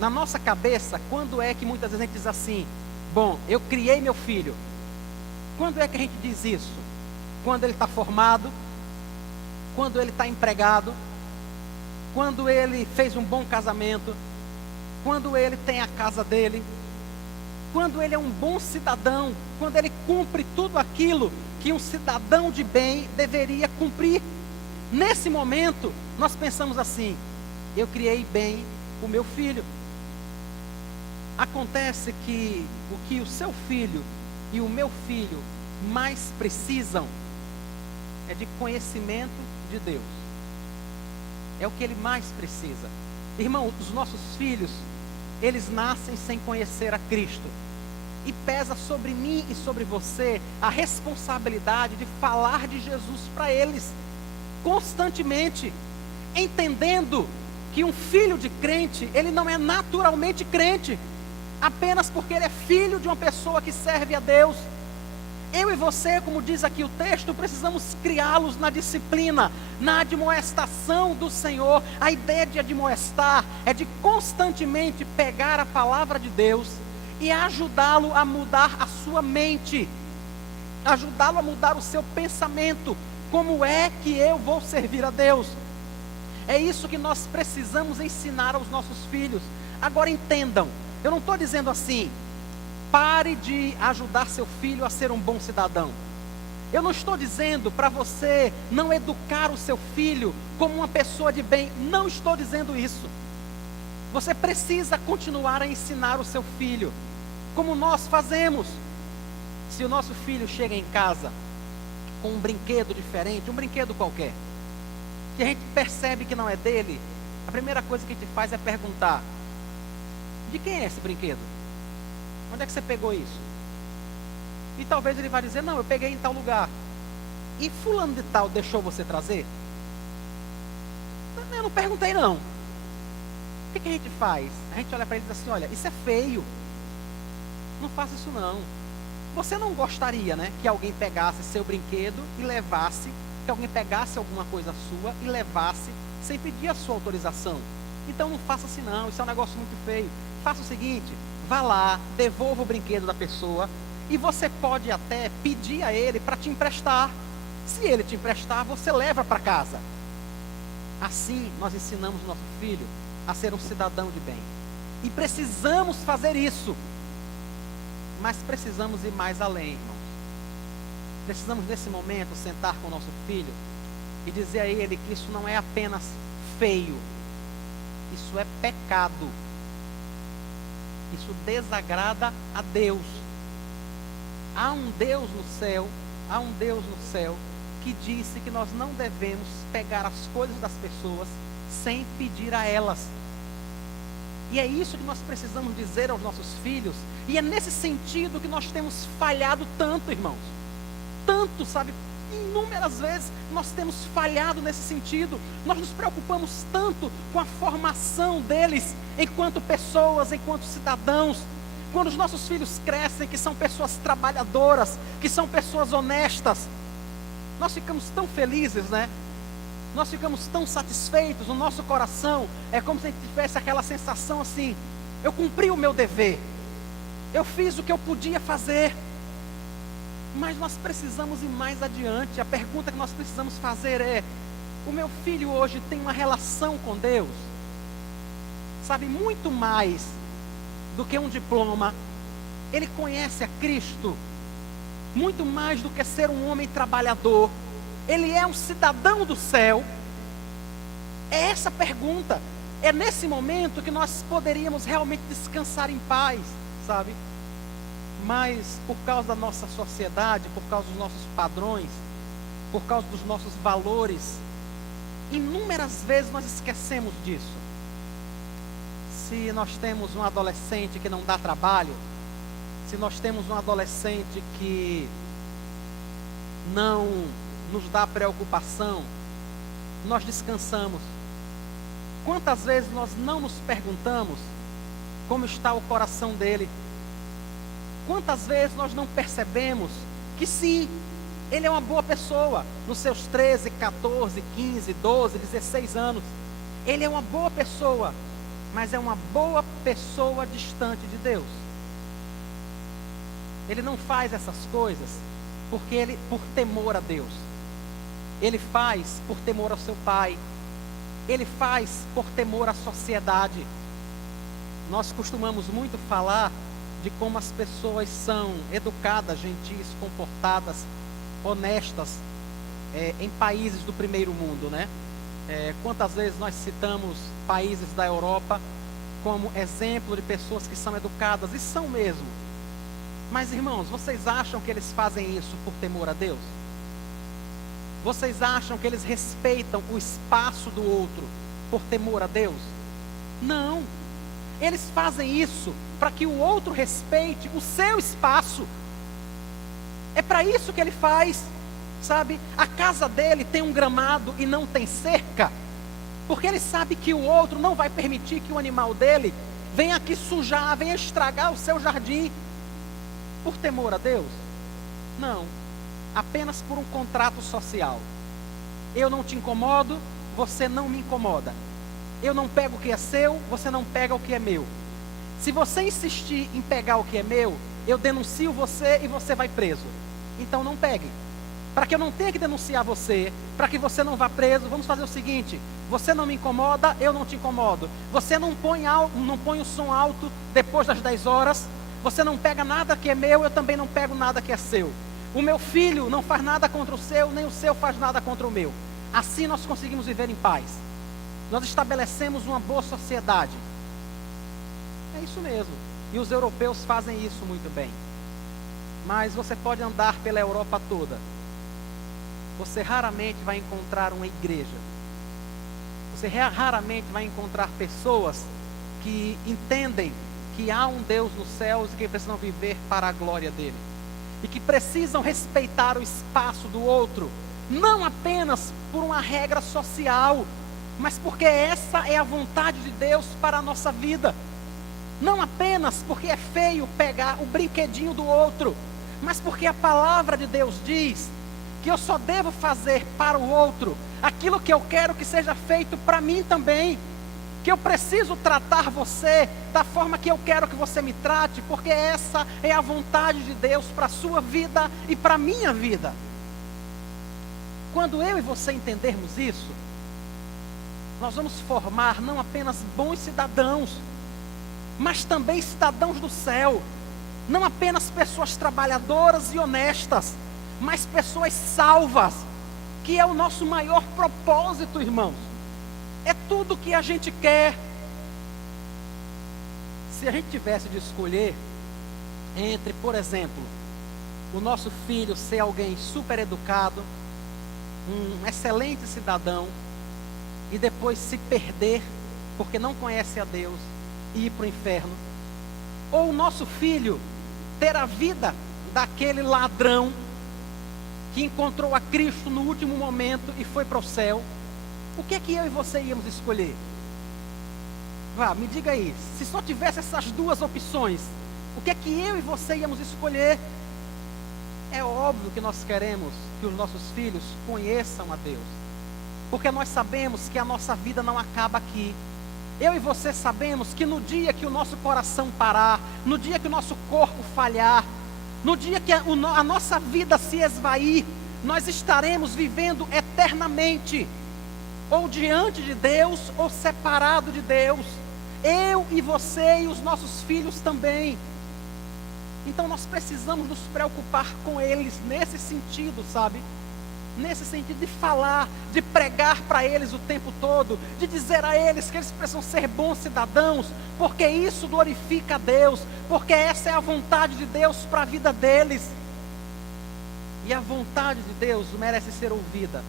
Na nossa cabeça, quando é que muitas vezes a gente diz assim: bom, eu criei meu filho? Quando é que a gente diz isso? Quando ele está formado, quando ele está empregado, quando ele fez um bom casamento, quando ele tem a casa dele, quando ele é um bom cidadão, quando ele cumpre tudo aquilo que um cidadão de bem deveria cumprir. Nesse momento, nós pensamos assim: eu criei bem o meu filho. Acontece que o que o seu filho e o meu filho mais precisam é de conhecimento de Deus. É o que ele mais precisa. Irmão, os nossos filhos, eles nascem sem conhecer a Cristo. E pesa sobre mim e sobre você a responsabilidade de falar de Jesus para eles. constantemente, entendendo que um filho de crente, ele não é naturalmente crente, apenas porque ele é filho de uma pessoa que serve a Deus. Eu e você, como diz aqui o texto, precisamos criá-los na disciplina, na admoestação do Senhor. A ideia de admoestar é de constantemente pegar a palavra de Deus e ajudá-lo a mudar a sua mente, ajudá-lo a mudar o seu pensamento. Como é que eu vou servir a Deus? É isso que nós precisamos ensinar aos nossos filhos. Agora entendam, eu não estou dizendo assim, pare de ajudar seu filho a ser um bom cidadão. Eu não estou dizendo para você não educar o seu filho como uma pessoa de bem. Não estou dizendo isso. Você precisa continuar a ensinar o seu filho, como nós fazemos. Se o nosso filho chega em casa com um brinquedo diferente, um brinquedo qualquer, que a gente percebe que não é dele, a primeira coisa que a gente faz é perguntar: de quem é esse brinquedo? Onde é que você pegou isso? E talvez ele vai dizer: não, eu peguei em tal lugar. E fulano de tal deixou você trazer? Eu não perguntei não. O que a gente faz? A gente olha para ele e diz assim: olha, isso é feio, não faça isso não. Você não gostaria, né, que alguém pegasse seu brinquedo e levasse, que alguém pegasse alguma coisa sua e levasse sem pedir a sua autorização? Então não faça assim não, isso é um negócio muito feio. Faça o seguinte: vá lá, devolva o brinquedo da pessoa, e você pode até pedir a ele para te emprestar. Se ele te emprestar, você leva para casa. Assim nós ensinamos o nosso filho a ser um cidadão de bem. E precisamos fazer isso. Mas precisamos ir mais além, irmãos. Precisamos nesse momento sentar com o nosso filho e dizer a ele que isso não é apenas feio, isso é pecado. Isso desagrada a Deus. Há um Deus no céu, há um Deus no céu que disse que nós não devemos pegar as coisas das pessoas sem pedir a elas. E é isso que nós precisamos dizer aos nossos filhos. E é nesse sentido que nós temos falhado tanto, irmãos. Tanto, sabe? Inúmeras vezes nós temos falhado nesse sentido. Nós nos preocupamos tanto com a formação deles enquanto pessoas, enquanto cidadãos. Quando os nossos filhos crescem, que são pessoas trabalhadoras, que são pessoas honestas, nós ficamos tão felizes, né? Nós ficamos tão satisfeitos, o nosso coração é como se a gente tivesse aquela sensação assim: eu cumpri o meu dever, eu fiz o que eu podia fazer. Mas nós precisamos ir mais adiante. A pergunta que nós precisamos fazer é: o meu filho hoje tem uma relação com Deus? Sabe, muito mais do que um diploma, ele conhece a Cristo? Muito mais do que ser um homem trabalhador, ele é um cidadão do céu? É essa pergunta. É nesse momento que nós poderíamos realmente descansar em paz, sabe? Mas por causa da nossa sociedade, por causa dos nossos padrões, por causa dos nossos valores, inúmeras vezes nós esquecemos disso. Se nós temos um adolescente que não dá trabalho, se nós temos um adolescente que não nos dá preocupação, nós descansamos. Quantas vezes nós não nos perguntamos como está o coração dele? Quantas vezes nós não percebemos que sim, ele é uma boa pessoa, nos seus 13, 14, 15, 12, 16 anos, ele é uma boa pessoa, mas é uma boa pessoa distante de Deus. Ele não faz essas coisas por temor a Deus. Ele faz por temor ao seu pai. Ele faz por temor à sociedade. Nós costumamos muito falar de como as pessoas são educadas, gentis, comportadas, honestas em países do primeiro mundo, né? Quantas vezes nós citamos países da Europa como exemplo de pessoas que são educadas, e são mesmo. Mas irmãos, vocês acham que eles fazem isso por temor a Deus? Vocês acham que eles respeitam o espaço do outro por temor a Deus? Não. Eles fazem isso para que o outro respeite o seu espaço. É para isso que ele faz. sabe? A casa dele tem um gramado e não tem cerca, porque ele sabe que o outro não vai permitir que o animal dele venha aqui sujar, venha estragar o seu jardim, por temor a Deus? Não, apenas por um contrato social. Eu não te incomodo, você não me incomoda. Eu não pego o que é seu, você não pega o que é meu. Se você insistir em pegar o que é meu, eu denuncio você e você vai preso. Então não pegue. Para que eu não tenha que denunciar você, para que você não vá preso, vamos fazer o seguinte: você não me incomoda, eu não te incomodo. Você não põe o som alto depois das 10 horas. Você não pega nada que é meu, eu também não pego nada que é seu. O meu filho não faz nada contra o seu, nem o seu faz nada contra o meu. Assim nós conseguimos viver em paz. Nós estabelecemos uma boa sociedade. É isso mesmo. E os europeus fazem isso muito bem. Mas você pode andar pela Europa toda. Você raramente vai encontrar uma igreja. Você raramente vai encontrar pessoas que entendem que há um Deus nos céus e que precisam viver para a glória dele. E que precisam respeitar o espaço do outro. Não apenas por uma regra social, mas porque essa é a vontade de Deus para a nossa vida. Não apenas porque é feio pegar o brinquedinho do outro, mas porque a palavra de Deus diz que eu só devo fazer para o outro aquilo que eu quero que seja feito para mim também. Que eu preciso tratar você da forma que eu quero que você me trate, porque essa é a vontade de Deus para a sua vida e para a minha vida. Quando eu e você entendermos isso, nós vamos formar não apenas bons cidadãos, mas também cidadãos do céu. Não apenas pessoas trabalhadoras e honestas, mas pessoas salvas, que é o nosso maior propósito, irmãos. É tudo que a gente quer. Se a gente tivesse de escolher entre, por exemplo, o nosso filho ser alguém super educado, um excelente cidadão, e depois se perder porque não conhece a Deus e ir para o inferno, ou o nosso filho ter a vida daquele ladrão que encontrou a Cristo no último momento e foi para o céu, o que é que eu e você íamos escolher? Vá, me diga aí, se só tivesse essas duas opções, o que é que eu e você íamos escolher? É óbvio que nós queremos que os nossos filhos conheçam a Deus, porque nós sabemos que a nossa vida não acaba aqui. Eu e você sabemos que no dia que o nosso coração parar, no dia que o nosso corpo falhar, no dia que a nossa vida se esvair, nós estaremos vivendo eternamente, ou diante de Deus, ou separado de Deus. Eu e você e os nossos filhos também. Então nós precisamos nos preocupar com eles nesse sentido, sabe? Nesse sentido de falar, de pregar para eles o tempo todo, de dizer a eles que eles precisam ser bons cidadãos, porque isso glorifica a Deus, porque essa é a vontade de Deus para a vida deles. E a vontade de Deus merece ser ouvida,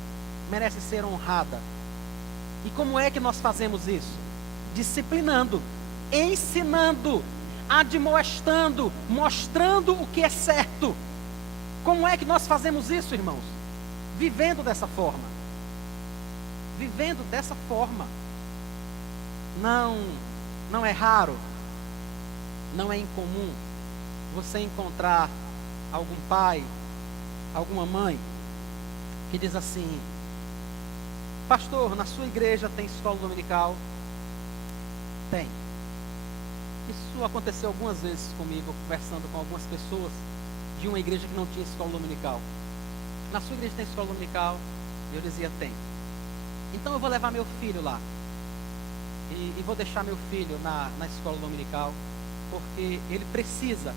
merece ser honrada. E como é que nós fazemos isso? Disciplinando, ensinando, admoestando, mostrando o que é certo. Como é que nós fazemos isso, irmãos? Vivendo dessa forma. Vivendo dessa forma. Não é raro, não é incomum você encontrar algum pai, alguma mãe que diz assim: pastor, na sua igreja tem escola dominical? Tem. Isso aconteceu algumas vezes comigo, conversando com algumas pessoas de uma igreja que não tinha escola dominical. Na sua igreja tem escola dominical? Eu dizia: tem. Então eu vou levar meu filho lá. E vou deixar meu filho na escola dominical, porque ele precisa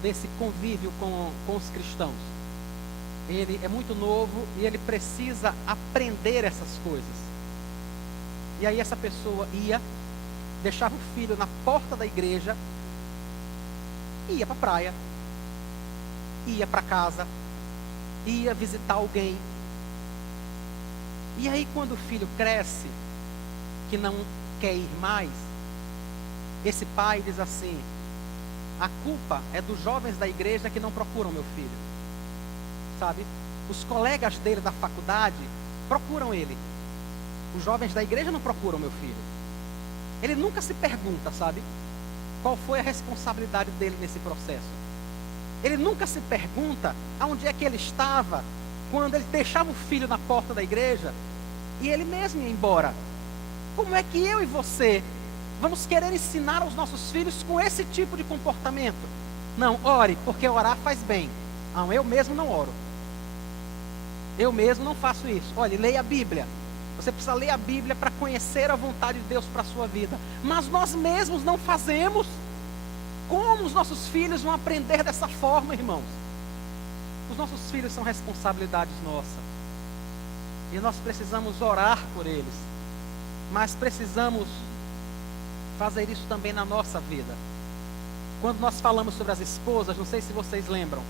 desse convívio com os cristãos. Ele é muito novo e ele precisa aprender essas coisas. E aí essa pessoa ia, deixava o filho na porta da igreja, ia para a praia, ia para casa, ia visitar alguém. E aí quando o filho cresce, que não quer ir mais, esse pai diz assim: a culpa é dos jovens da igreja que não procuram meu filho. Sabe? Os colegas dele da faculdade procuram ele. Os jovens da igreja não procuram meu filho. Ele nunca se pergunta, sabe, qual foi a responsabilidade dele nesse processo. Ele nunca se pergunta aonde é que ele estava quando ele deixava o filho na porta da igreja e ele mesmo ia embora. Como é que eu e você vamos querer ensinar aos nossos filhos com esse tipo de comportamento? Não, ore, porque orar faz bem. Não, eu mesmo não oro. Eu mesmo não faço isso. Olhe, leia a Bíblia. Você precisa ler a Bíblia para conhecer a vontade de Deus para a sua vida. Mas nós mesmos não fazemos. Como os nossos filhos vão aprender dessa forma, irmãos? Os nossos filhos são responsabilidades nossas. E nós precisamos orar por eles. Mas precisamos fazer isso também na nossa vida. Quando nós falamos sobre as esposas, não sei se vocês lembram,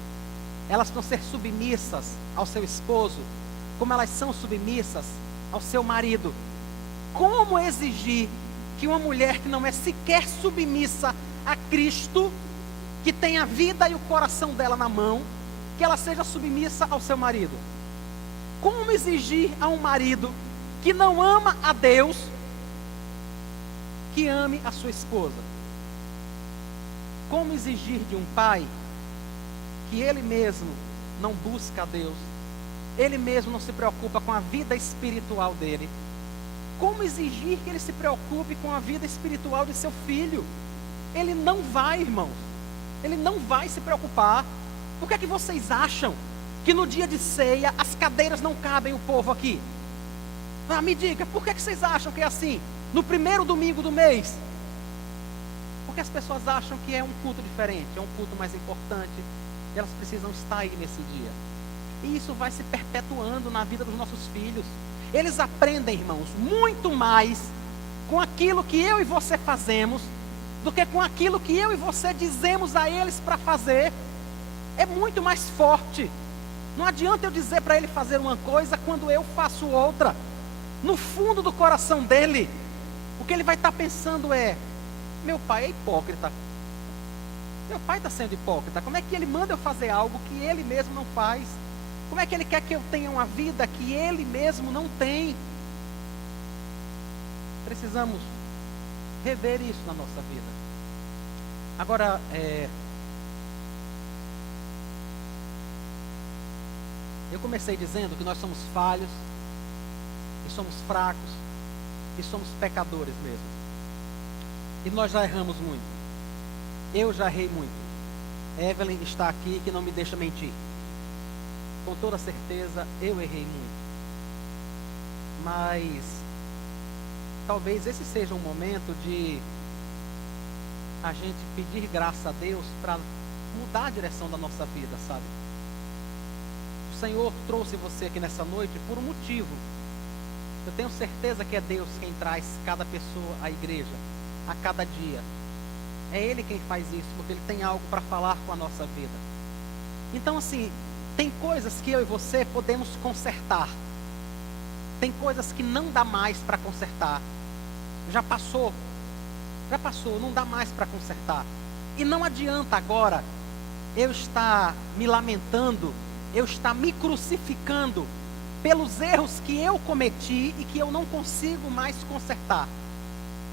elas vão ser submissas ao seu esposo, como elas são submissas ao seu marido. Como exigir que uma mulher que não é sequer submissa a Cristo, que tem a vida e o coração dela na mão, que ela seja submissa ao seu marido? Como exigir a um marido que não ama a Deus, que ame a sua esposa? Como exigir de um pai que ele mesmo não busca a Deus, ele mesmo não se preocupa com a vida espiritual dele? Como exigir que ele se preocupe com a vida espiritual de seu filho? Ele não vai, irmãos. Ele não vai se preocupar. Por que é que vocês acham que no dia de ceia as cadeiras não cabem o povo aqui? Ah, me diga, por que é que vocês acham que é assim? No primeiro domingo do mês? Porque as pessoas acham que é um culto diferente, é um culto mais importante, e elas precisam estar aí nesse dia. E isso vai se perpetuando na vida dos nossos filhos. Eles aprendem, irmãos, muito mais com aquilo que eu e você fazemos do que com aquilo que eu e você dizemos a eles para fazer. É muito mais forte. Não adianta eu dizer para ele fazer uma coisa quando eu faço outra. No fundo do coração dele, o que ele vai estar pensando é: meu pai é hipócrita. Meu pai está sendo hipócrita. Como é que ele manda eu fazer algo que ele mesmo não faz? Como é que ele quer que eu tenha uma vida que ele mesmo não tem? Precisamos rever isso na nossa vida. Agora, eu comecei dizendo que nós somos falhos, e somos fracos, e somos pecadores mesmo. E nós já erramos muito. Eu já errei muito. Evelyn está aqui, que não me deixa mentir. Com toda certeza, eu errei muito. Mas talvez esse seja um momento de a gente pedir graça a Deus para mudar a direção da nossa vida, sabe? O Senhor trouxe você aqui nessa noite por um motivo. Eu tenho certeza que é Deus quem traz cada pessoa à igreja, a cada dia. É Ele quem faz isso, porque Ele tem algo para falar com a nossa vida. Então, assim, tem coisas que eu e você podemos consertar. Tem coisas que não dá mais para consertar. Já passou, não dá mais para consertar. E não adianta agora eu estar me lamentando, eu estar me crucificando pelos erros que eu cometi e que eu não consigo mais consertar.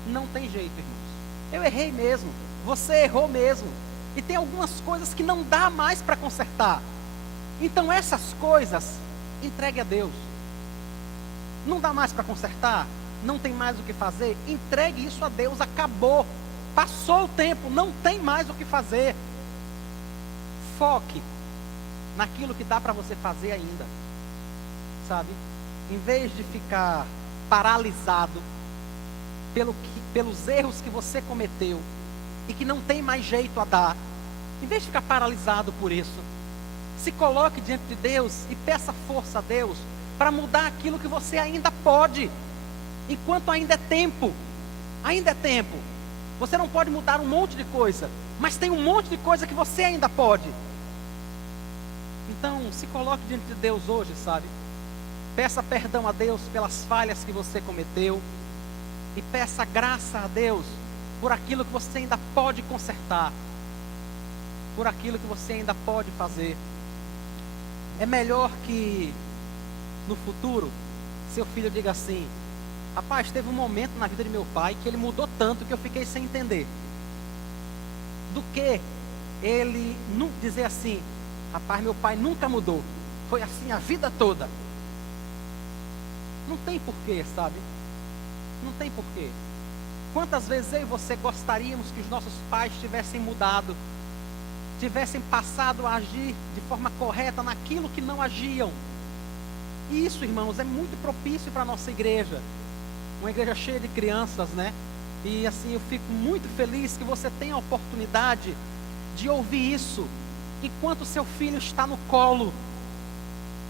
Não tem jeito, irmãos. Eu errei mesmo, você errou mesmo. E tem algumas coisas que não dá mais para consertar. Então essas coisas, entregue a Deus. Não dá mais para consertar? Não tem mais o que fazer? Entregue isso a Deus, acabou. Passou o tempo, não tem mais o que fazer. Foque naquilo que dá para você fazer ainda. Sabe? Em vez de ficar paralisado pelos erros que você cometeu e que não tem mais jeito a dar, em vez de ficar paralisado por isso, se coloque diante de Deus e peça força a Deus para mudar aquilo que você ainda pode, enquanto ainda é tempo. Ainda é tempo. Você não pode mudar um monte de coisa, mas tem um monte de coisa que você ainda pode. Então, se coloque diante de Deus hoje, sabe? Peça perdão a Deus pelas falhas que você cometeu e peça graça a Deus por aquilo que você ainda pode consertar, por aquilo que você ainda pode fazer. É melhor que no futuro seu filho diga assim: rapaz, teve um momento na vida de meu pai que ele mudou tanto que eu fiquei sem entender. Do que ele dizer assim: rapaz, meu pai nunca mudou, foi assim a vida toda. Não tem porquê, sabe? Não tem porquê. Quantas vezes eu e você gostaríamos que os nossos pais tivessem mudado, tivessem passado a agir de forma correta naquilo que não agiam? E isso, irmãos, é muito propício para a nossa igreja. Uma igreja cheia de crianças, né? E assim, eu fico muito feliz que você tenha a oportunidade de ouvir isso enquanto seu filho está no colo.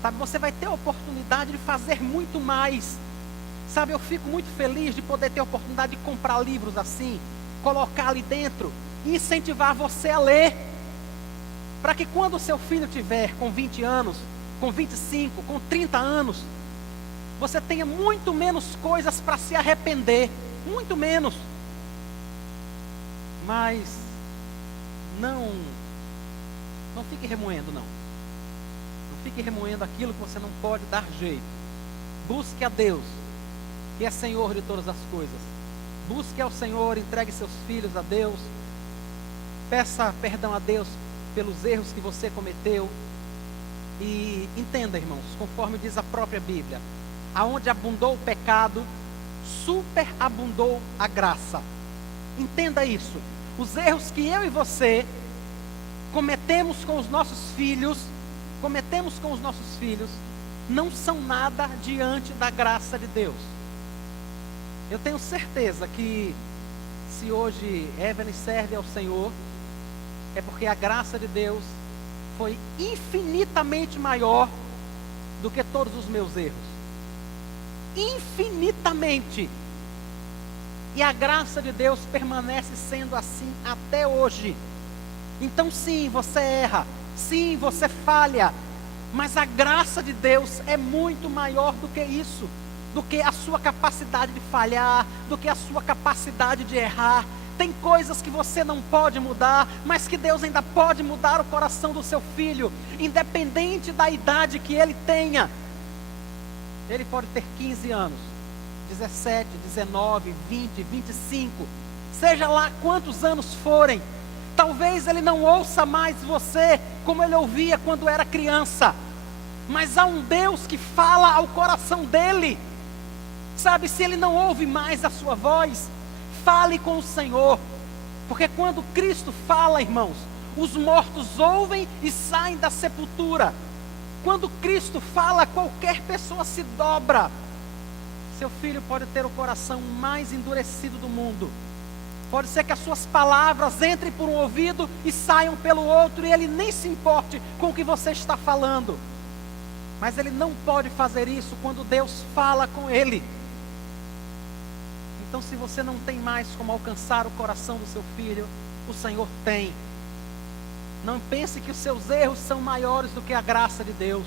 Sabe, você vai ter a oportunidade de fazer muito mais. Sabe, eu fico muito feliz de poder ter a oportunidade de comprar livros assim, colocar ali dentro e incentivar você a ler. Para que quando o seu filho tiver com 20 anos, com 25, com 30 anos, você tenha muito menos coisas para se arrepender. Muito menos. Mas não fique remoendo, não. Não fique remoendo aquilo que você não pode dar jeito. Busque a Deus, que é Senhor de todas as coisas. Busque ao Senhor, entregue seus filhos a Deus. Peça perdão a Deus pelos erros que você cometeu. E entenda, irmãos, conforme diz a própria Bíblia, aonde abundou o pecado, superabundou a graça. Entenda isso. Os erros que eu e você cometemos com os nossos filhos, não são nada diante da graça de Deus. Eu tenho certeza que se hoje Evelyn serve ao Senhor, é porque a graça de Deus foi infinitamente maior do que todos os meus erros. Infinitamente. E a graça de Deus permanece sendo assim até hoje. Então sim, você erra, sim, você falha, mas a graça de Deus é muito maior do que isso, do que a sua capacidade de falhar, do que a sua capacidade de errar. Tem coisas que você não pode mudar, mas que Deus ainda pode mudar o coração do seu filho, independente da idade que ele tenha. Ele pode ter 15 anos, 17, 19, 20, 25, seja lá quantos anos forem. Talvez ele não ouça mais você como ele ouvia quando era criança, mas há um Deus que fala ao coração dele. Sabe, se ele não ouve mais a sua voz, fale com o Senhor, porque quando Cristo fala, irmãos, os mortos ouvem e saem da sepultura. Quando Cristo fala, qualquer pessoa se dobra. Seu filho pode ter o coração mais endurecido do mundo. Pode ser que as suas palavras entrem por um ouvido e saiam pelo outro, e ele nem se importe com o que você está falando. Mas ele não pode fazer isso quando Deus fala com ele. Então, se você não tem mais como alcançar o coração do seu filho, o Senhor tem. Não pense que os seus erros são maiores do que a graça de Deus.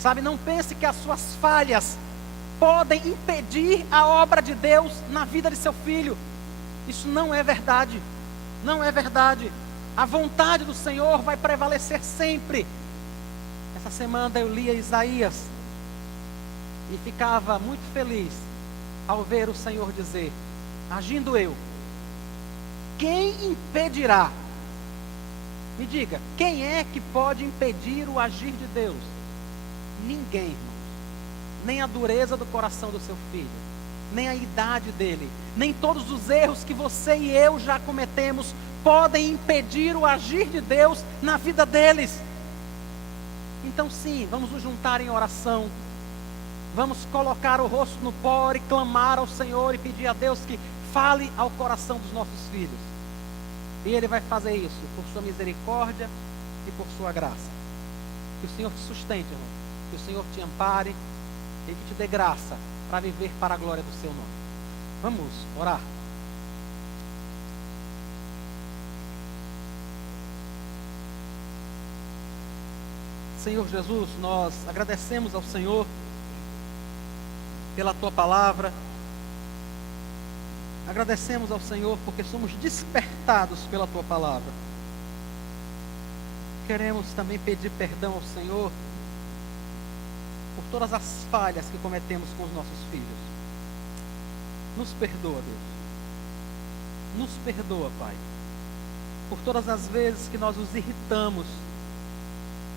Sabe, não pense que as suas falhas podem impedir a obra de Deus na vida de seu filho. Isso não é verdade. Não é verdade. A vontade do Senhor vai prevalecer sempre. Essa semana eu lia Isaías e ficava muito feliz ao ver o Senhor dizer: agindo eu, quem impedirá? Me diga, quem é que pode impedir o agir de Deus? Ninguém, irmãos. Nem a dureza do coração do seu filho, nem a idade dele, nem todos os erros que você e eu já cometemos podem impedir o agir de Deus na vida deles. Então sim, vamos nos juntar em oração. Vamos colocar o rosto no pó e clamar ao Senhor e pedir a Deus que fale ao coração dos nossos filhos. E Ele vai fazer isso por sua misericórdia e por sua graça. Que o Senhor te sustente, irmão. Que o Senhor te ampare e que te dê graça para viver para a glória do seu nome. Vamos orar. Senhor Jesus, nós agradecemos ao Senhor pela Tua palavra. Agradecemos ao Senhor porque somos despertados pela Tua palavra. Queremos também pedir perdão ao Senhor todas as falhas que cometemos com os nossos filhos. Nos perdoa, Deus. Nos perdoa, Pai, por todas as vezes que nós os irritamos,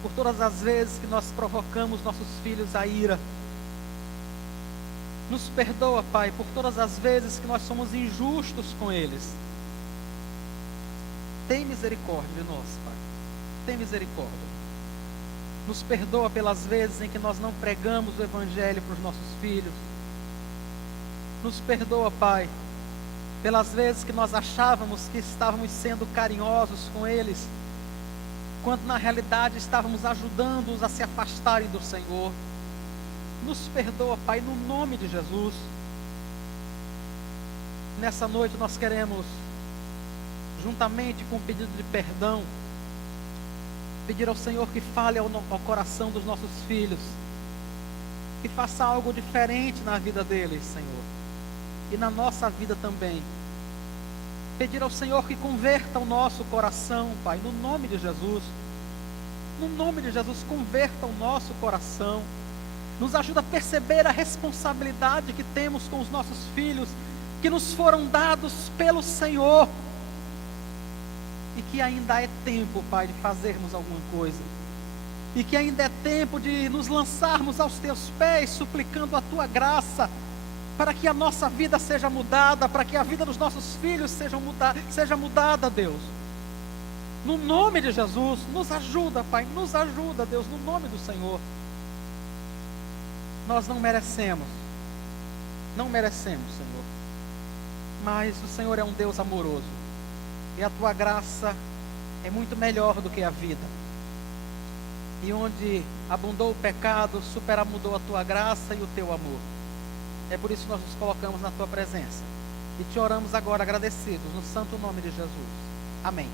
por todas as vezes que nós provocamos nossos filhos à ira. Nos perdoa, Pai, por todas as vezes que nós somos injustos com eles. Tem misericórdia de nós, Pai. Tem misericórdia. Nos perdoa pelas vezes em que nós não pregamos o Evangelho para os nossos filhos. Nos perdoa, Pai, pelas vezes que nós achávamos que estávamos sendo carinhosos com eles, quando na realidade estávamos ajudando-os a se afastarem do Senhor. Nos perdoa, Pai, no nome de Jesus. Nessa noite nós queremos, juntamente com o pedido de perdão, pedir ao Senhor que fale ao coração dos nossos filhos, que faça algo diferente na vida deles, Senhor, e na nossa vida também. Pedir ao Senhor que converta o nosso coração, Pai, no nome de Jesus. No nome de Jesus, converta o nosso coração. Nos ajuda a perceber a responsabilidade que temos com os nossos filhos, que nos foram dados pelo Senhor. E que ainda é tempo, Pai, de fazermos alguma coisa. E que ainda é tempo de nos lançarmos aos Teus pés, suplicando a Tua graça, para que a nossa vida seja mudada, para que a vida dos nossos filhos seja mudada, Deus. No nome de Jesus, nos ajuda, Pai, nos ajuda, Deus, no nome do Senhor. Nós não merecemos, Senhor, mas o Senhor é um Deus amoroso, e a Tua graça é muito melhor do que a vida. E onde abundou o pecado, superabundou a Tua graça e o Teu amor. É por isso que nós nos colocamos na Tua presença. E te oramos agora agradecidos, no santo nome de Jesus. Amém.